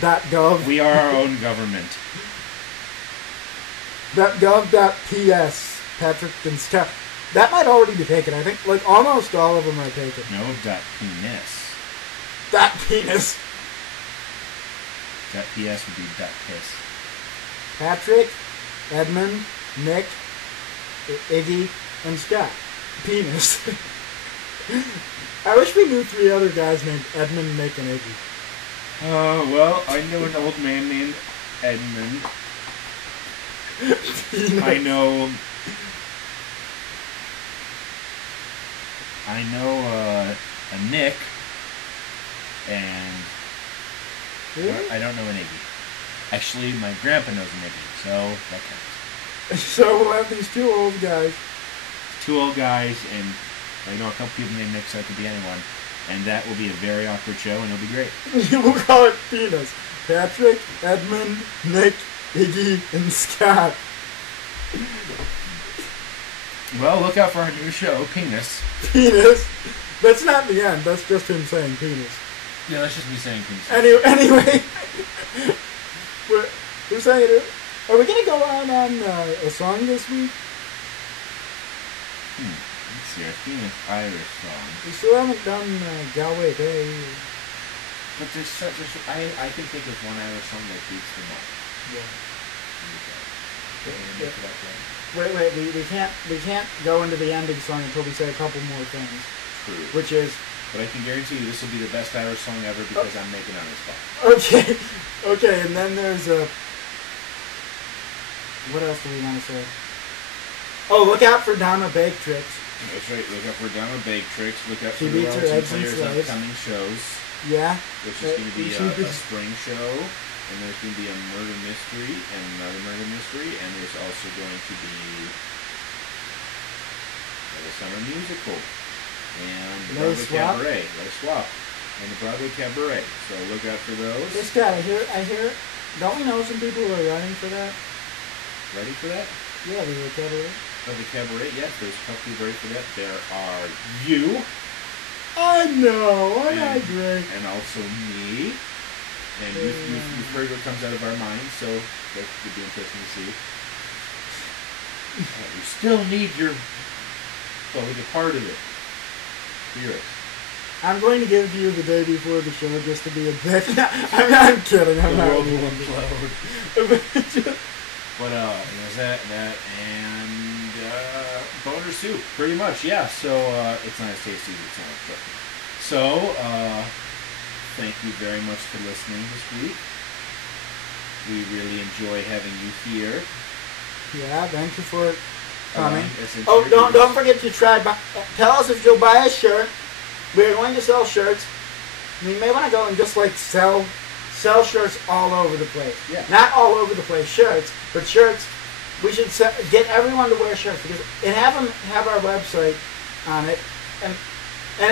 .gov. We are our own government. .gov.ps, Patrick and Scott. That might already be taken. I think like almost all of them are taken. No, .penis. .penis. .ps would be .piss. Patrick, Edmund, Nick, Iggy, and Scott. Penis. I wish we knew 3 other guys named Edmund, Nick, and Iggy. Well, I know an old man named Edmund. I know a Nick, and Really? I don't know an Iggy. Actually, my grandpa knows an Iggy, so that counts. So we'll have these 2 old guys. 2 old guys, and I know a couple people named Nick, so it could be anyone. And that will be a very awkward show, and it'll be great. We'll call it Penis. Patrick, Edmund, Nick, Iggy, and Scott. Well, look out for our new show, Penis. Penis. That's not the end. That's just him saying penis. Yeah, that's just me saying penis. Anyway, who's saying it? Are we gonna go on a song this week? Let's see, our famous Irish song. We still haven't done Galway Bay. But I can think of one Irish song that beats them up. Yeah. Wait. Wait. We can't go into the ending song until we say a couple more things. True. Which is But I can guarantee you this will be the best Irish song ever because I'm making it on the spot. okay, and then there's what else do we want to say? Oh, look out for Donna Bake Tricks. That's right. Look out for Donna Bake Tricks. Look out She for the beats her Relative eggs and Players slaves. upcoming shows, Yeah. which is going to be she a did- spring show, and there's going to be a murder mystery and another murder mystery, and there's also going to be a summer musical and the Let Broadway Us Swap? Cabaret. Let Us Swap. And the Broadway Cabaret. So look out for those. This guy, I hear. Don't we know some people who are running for that? Ready for that? Yeah, we were cabaret. For the cabaret, yes, there's a couple people ready for that. There are you. I know, and I And- drink. And also me. And you've heard what comes out of our minds, so that would be interesting to see. You still need your, well, like a part of it. Hear it. I'm going to give you the day before the show just to be a dick. I'm kidding. I'm The not. world will implode. But there's that, and boner soup, pretty much, yeah. So it's not as tasty as it sounds, but so thank you very much for listening this week. We really enjoy having you here. Yeah, thank you for coming. It's Oh, don't introduced. forget to tell us if you'll buy a shirt. We're going to sell shirts. You may want to go and just like sell shirts all over the place. Yeah. Not all over the place shirts, but shirts. We should get everyone to wear shirts because and have our website on it, and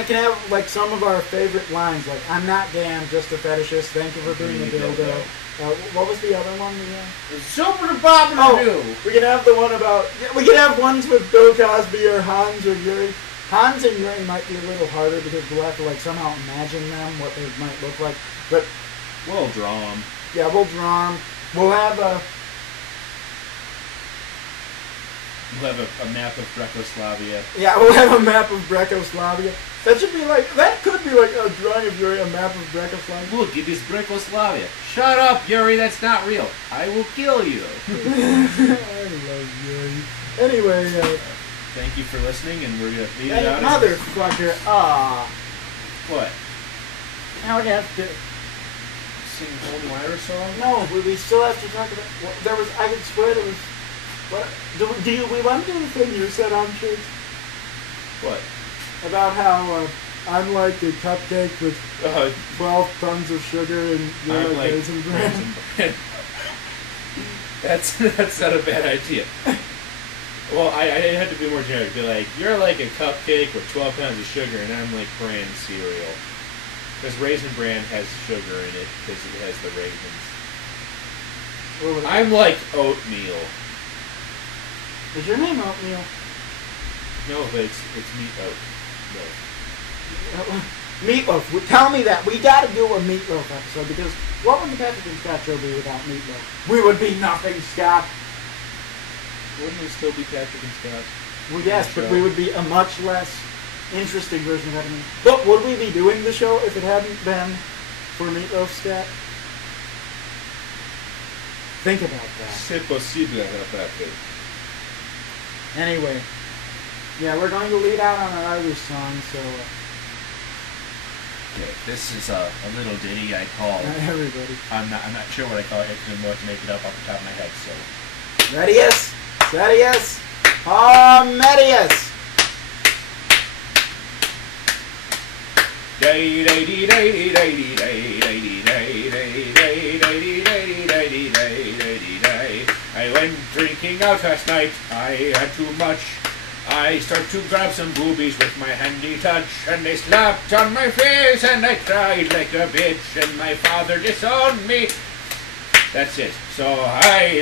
it can have like some of our favorite lines like "I'm not gay, I'm just a fetishist. Thank you for being a dildo." What was the other one we had? Super Bob and Oh, we can have the one about. We can have ones with Bill Cosby or Hans or Yuri. Hans and Yuri might be a little harder because we'll have to like somehow imagine them, what they might look like. But We'll draw them. yeah, we'll draw them. We'll have a. We'll have a map of Czechoslovakia. Yeah, we'll have a map of Czechoslovakia. That should be like. That could be like a drawing of Yuri, a map of Czechoslovakia. Look, it is Czechoslovakia. Shut up, Yuri. That's not real. I will kill you. I love Yuri. Anyway, Thank you for listening, and we're gonna leave it hey, out. motherfucker. What? Now we have to. Sing Holy Lyra song? No, we still have to talk about. Well, there was. I could swear there was. What? Do you? We want to do the thing you said on church What? about how I'm like a cupcake with 12 tons of sugar and you're I'm like like raisin bran. raisin bran. That's not a bad idea. Well, I had to be more generic. Be like, you're like a cupcake with 12 pounds of sugar, and I'm like bran cereal. Because Raisin Bran has sugar in it, because it has the raisins. What was it? I'm like oatmeal. Is your name Oatmeal? No, but it's meat oat. No. Meatloaf. Tell me that. We got to do a Meatloaf episode because what would the Patrick and Scott show be without Meatloaf? We would be nothing, Scott. Wouldn't it still be Patrick and Scott? Well, yes, but Show. we would be a much less interesting version of that. But would we be doing the show if it hadn't been for Meatloaf, Scott? Think about that. C'est possible, Patrick. Anyway, yeah, we're going to lead out on our Irish song, so Okay, this is a little ditty I call. everybody. I'm not sure what I call it. I couldn't know what to make it up off the top of my head. So Medius, Medius, oh Medius. I went drinking out last night. I had too much. I started to grab some boobies with my handy touch, and they slapped on my face, and I cried like a bitch, and my father disowned me. That's it. So I